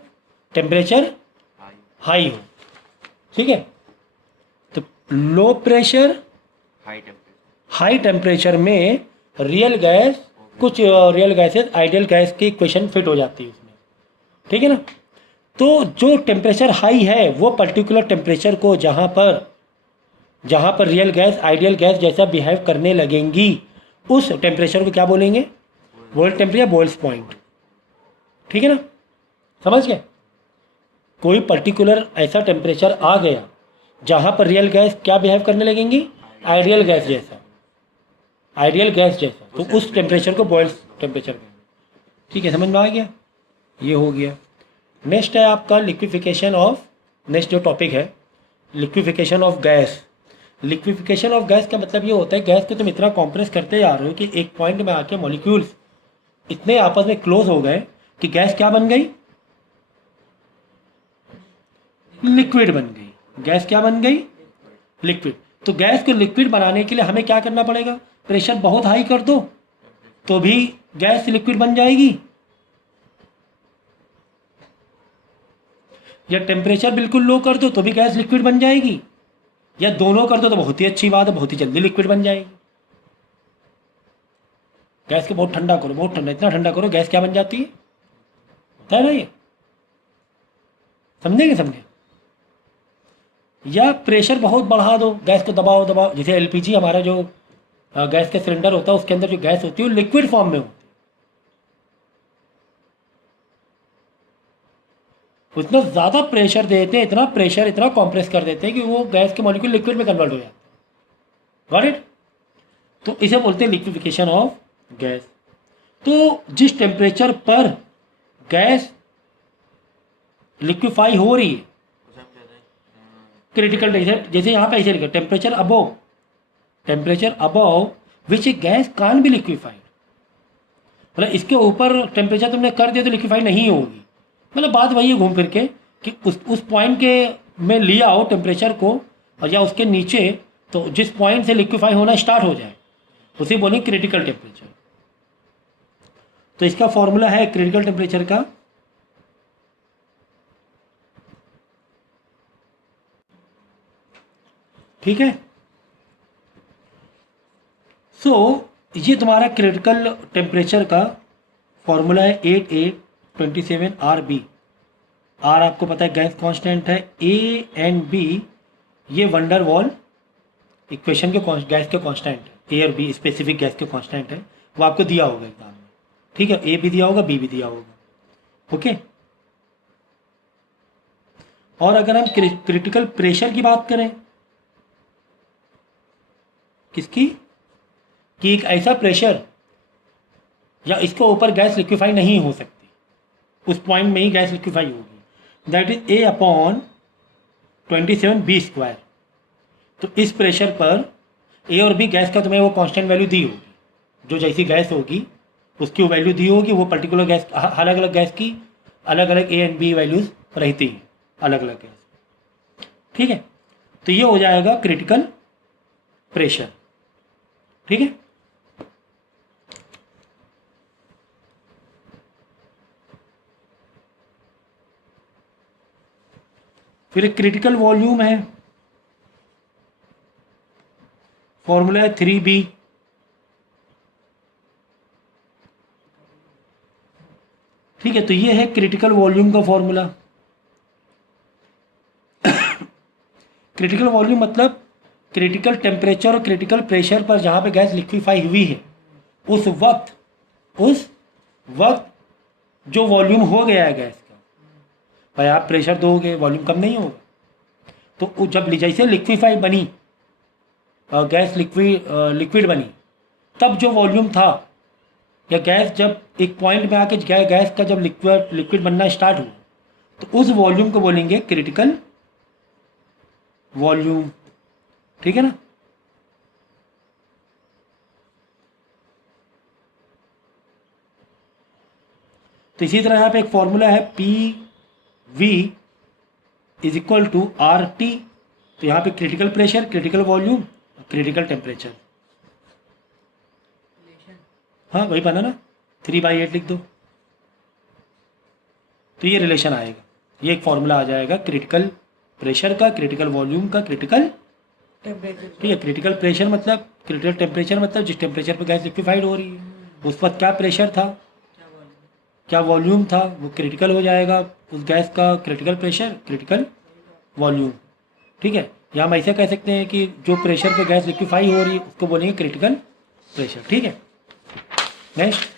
टेम्परेचर हाई हो, ठीक है। तो लो प्रेशर हाई टेम्परेचर में रियल गैस, कुछ रियल गैसेस आइडियल गैस की इक्वेशन फिट हो जाती है उसमें, ठीक है ना। तो जो टेम्परेचर हाई है वो पर्टिकुलर टेम्परेचर को जहाँ पर रियल गैस आइडियल गैस जैसा बिहेव करने लगेंगी, उस टेम्परेचर को क्या बोलेंगे, बोइल टेम्परेचर, बॉयल्स पॉइंट, ठीक है ना, समझ गए। कोई पर्टिकुलर ऐसा टेम्परेचर आ गया जहाँ पर रियल गैस क्या बिहेव करने लगेंगी, आइडियल गैस जैसा, तो उस टेम्परेचर को बॉयल्स टेम्परेचर कहेंगे, ठीक है, समझ में आ गया। ये हो गया। नेक्स्ट है आपका लिक्विफिकेशन ऑफ, नेक्स्ट जो टॉपिक है liquefaction of gas. Liquefaction of gas का मतलब ये होता है गैस को तुम इतना कॉम्प्रेस करते जा रहे हो कि एक पॉइंट में आके मॉलिक्यूल्स इतने आपस में क्लोज हो गए कि गैस क्या बन गई, लिक्विड बन गई। गैस क्या बन गई, लिक्विड। तो गैस को लिक्विड बनाने के लिए हमें क्या करना पड़ेगा, प्रेशर बहुत हाई कर दो तो भी गैस लिक्विड बन जाएगी, या टेम्परेचर बिल्कुल लो कर दो तो भी गैस लिक्विड बन जाएगी, या दोनों कर दो तो बहुत ही अच्छी बात है, बहुत ही जल्दी लिक्विड बन जाएगी। गैस को बहुत ठंडा करो, बहुत ठंडा, इतना ठंडा करो, गैस क्या बन जाती है, होता है ना ये, समझे। या प्रेशर बहुत बढ़ा दो, गैस को दबाओ, जैसे LPG हमारा जो गैस का सिलेंडर होता है उसके अंदर जो गैस होती है वो लिक्विड फॉर्म में होती है, उतना ज़्यादा प्रेशर देते हैं, इतना कॉम्प्रेस कर देते हैं कि वो गैस के मॉलिक्यूल लिक्विड में कन्वर्ट हो जाते हैं। Got it. तो इसे बोलते हैं लिक्विफिकेशन ऑफ गैस। तो जिस टेम्परेचर पर गैस लिक्विफाई हो रही है, क्रिटिकल टेम्परेचर, जैसे यहाँ पे ऐसे लिखा temperature above which a gas can be liquefied, मतलब इसके ऊपर टेम्परेचर तुमने कर दिया तो लिक्विफाई नहीं होगी। मतलब बात वही है घूम फिर के कि उस पॉइंट के में लिया हो टेम्परेचर को, और या उसके नीचे, तो जिस पॉइंट से लिक्विफाई होना स्टार्ट हो जाए उसे बोलेंगे क्रिटिकल टेम्परेचर। तो इसका फॉर्मूला है क्रिटिकल टेम्परेचर का, ठीक है। ये तुम्हारा क्रिटिकल टेम्परेचर का फॉर्मूला है 8827 आर आपको पता है गैस कांस्टेंट है, ए एंड बी ये वंडर वॉल इक्वेशन के गैस के कांस्टेंट है, ए और बी स्पेसिफिक गैस के कांस्टेंट है, वो आपको दिया होगा एग्जाम में, ठीक है। ए भी दिया होगा, बी भी दिया होगा, ओके। और अगर हम क्रिटिकल प्रेशर की बात करें किसकी, कि एक ऐसा प्रेशर या इसके ऊपर गैस लिक्विफाई नहीं हो सकती, उस पॉइंट में ही गैस लिक्विफाई होगी, that is A upon 27B²। तो इस प्रेशर पर A और B गैस का तुम्हें वो कांस्टेंट वैल्यू दी होगी, जो जैसी गैस होगी उसकी वो वैल्यू दी होगी, वो पर्टिकुलर गैस, अलग अलग गैस की अलग अलग A एंड B वैल्यूज़ रहती हैं, अलग अलग गैस। ठीक है, तो ये हो जाएगा क्रिटिकल प्रेशर। ठीक है, फिर एक क्रिटिकल वॉल्यूम है, फॉर्मूला है 3B। ठीक है, तो ये है क्रिटिकल वॉल्यूम का फॉर्मूला। क्रिटिकल वॉल्यूम मतलब क्रिटिकल टेम्परेचर और क्रिटिकल प्रेशर पर जहाँ पे गैस लिक्विफाई हुई है उस वक्त जो वॉल्यूम हो गया है गैस का, भाई आप प्रेशर दोगे वॉल्यूम कम नहीं होगा। तो जब जैसे लिक्विफाई बनी गैस लिक्विड बनी, तब जो वॉल्यूम था या गैस जब एक पॉइंट में आके गैस का जब लिक्विड बनना स्टार्ट हुआ, तो उस वॉल्यूम को बोलेंगे क्रिटिकल वॉल्यूम। ठीक है ना, तो इसी तरह यहाँ पे एक फॉर्मूला है PV is equal to RT। तो यहाँ पे critical pressure, critical volume, critical temperature. हाँ वही बना ना, 3/8 लिख दो तो ये रिलेशन आएगा, ये एक फॉर्मूला आ जाएगा क्रिटिकल प्रेशर का, क्रिटिकल वॉल्यूम का, क्रिटिकल टेम्परेचर। ठीक है, क्रिटिकल प्रेशर मतलब, क्रिटिकल टेम्परेचर मतलब जिस टेम्परेचर पर गैस लिक्विफाइड हो रही है उस वक्त क्या प्रेशर था, क्या वॉल्यूम था, वो क्रिटिकल हो जाएगा उस गैस का, क्रिटिकल प्रेशर, क्रिटिकल वॉल्यूम। ठीक है, या हम ऐसे कह सकते हैं कि जो प्रेशर पे गैस लिक्विफाई हो रही है उसको बोलेंगे क्रिटिकल प्रेशर। ठीक है, नेक्स्ट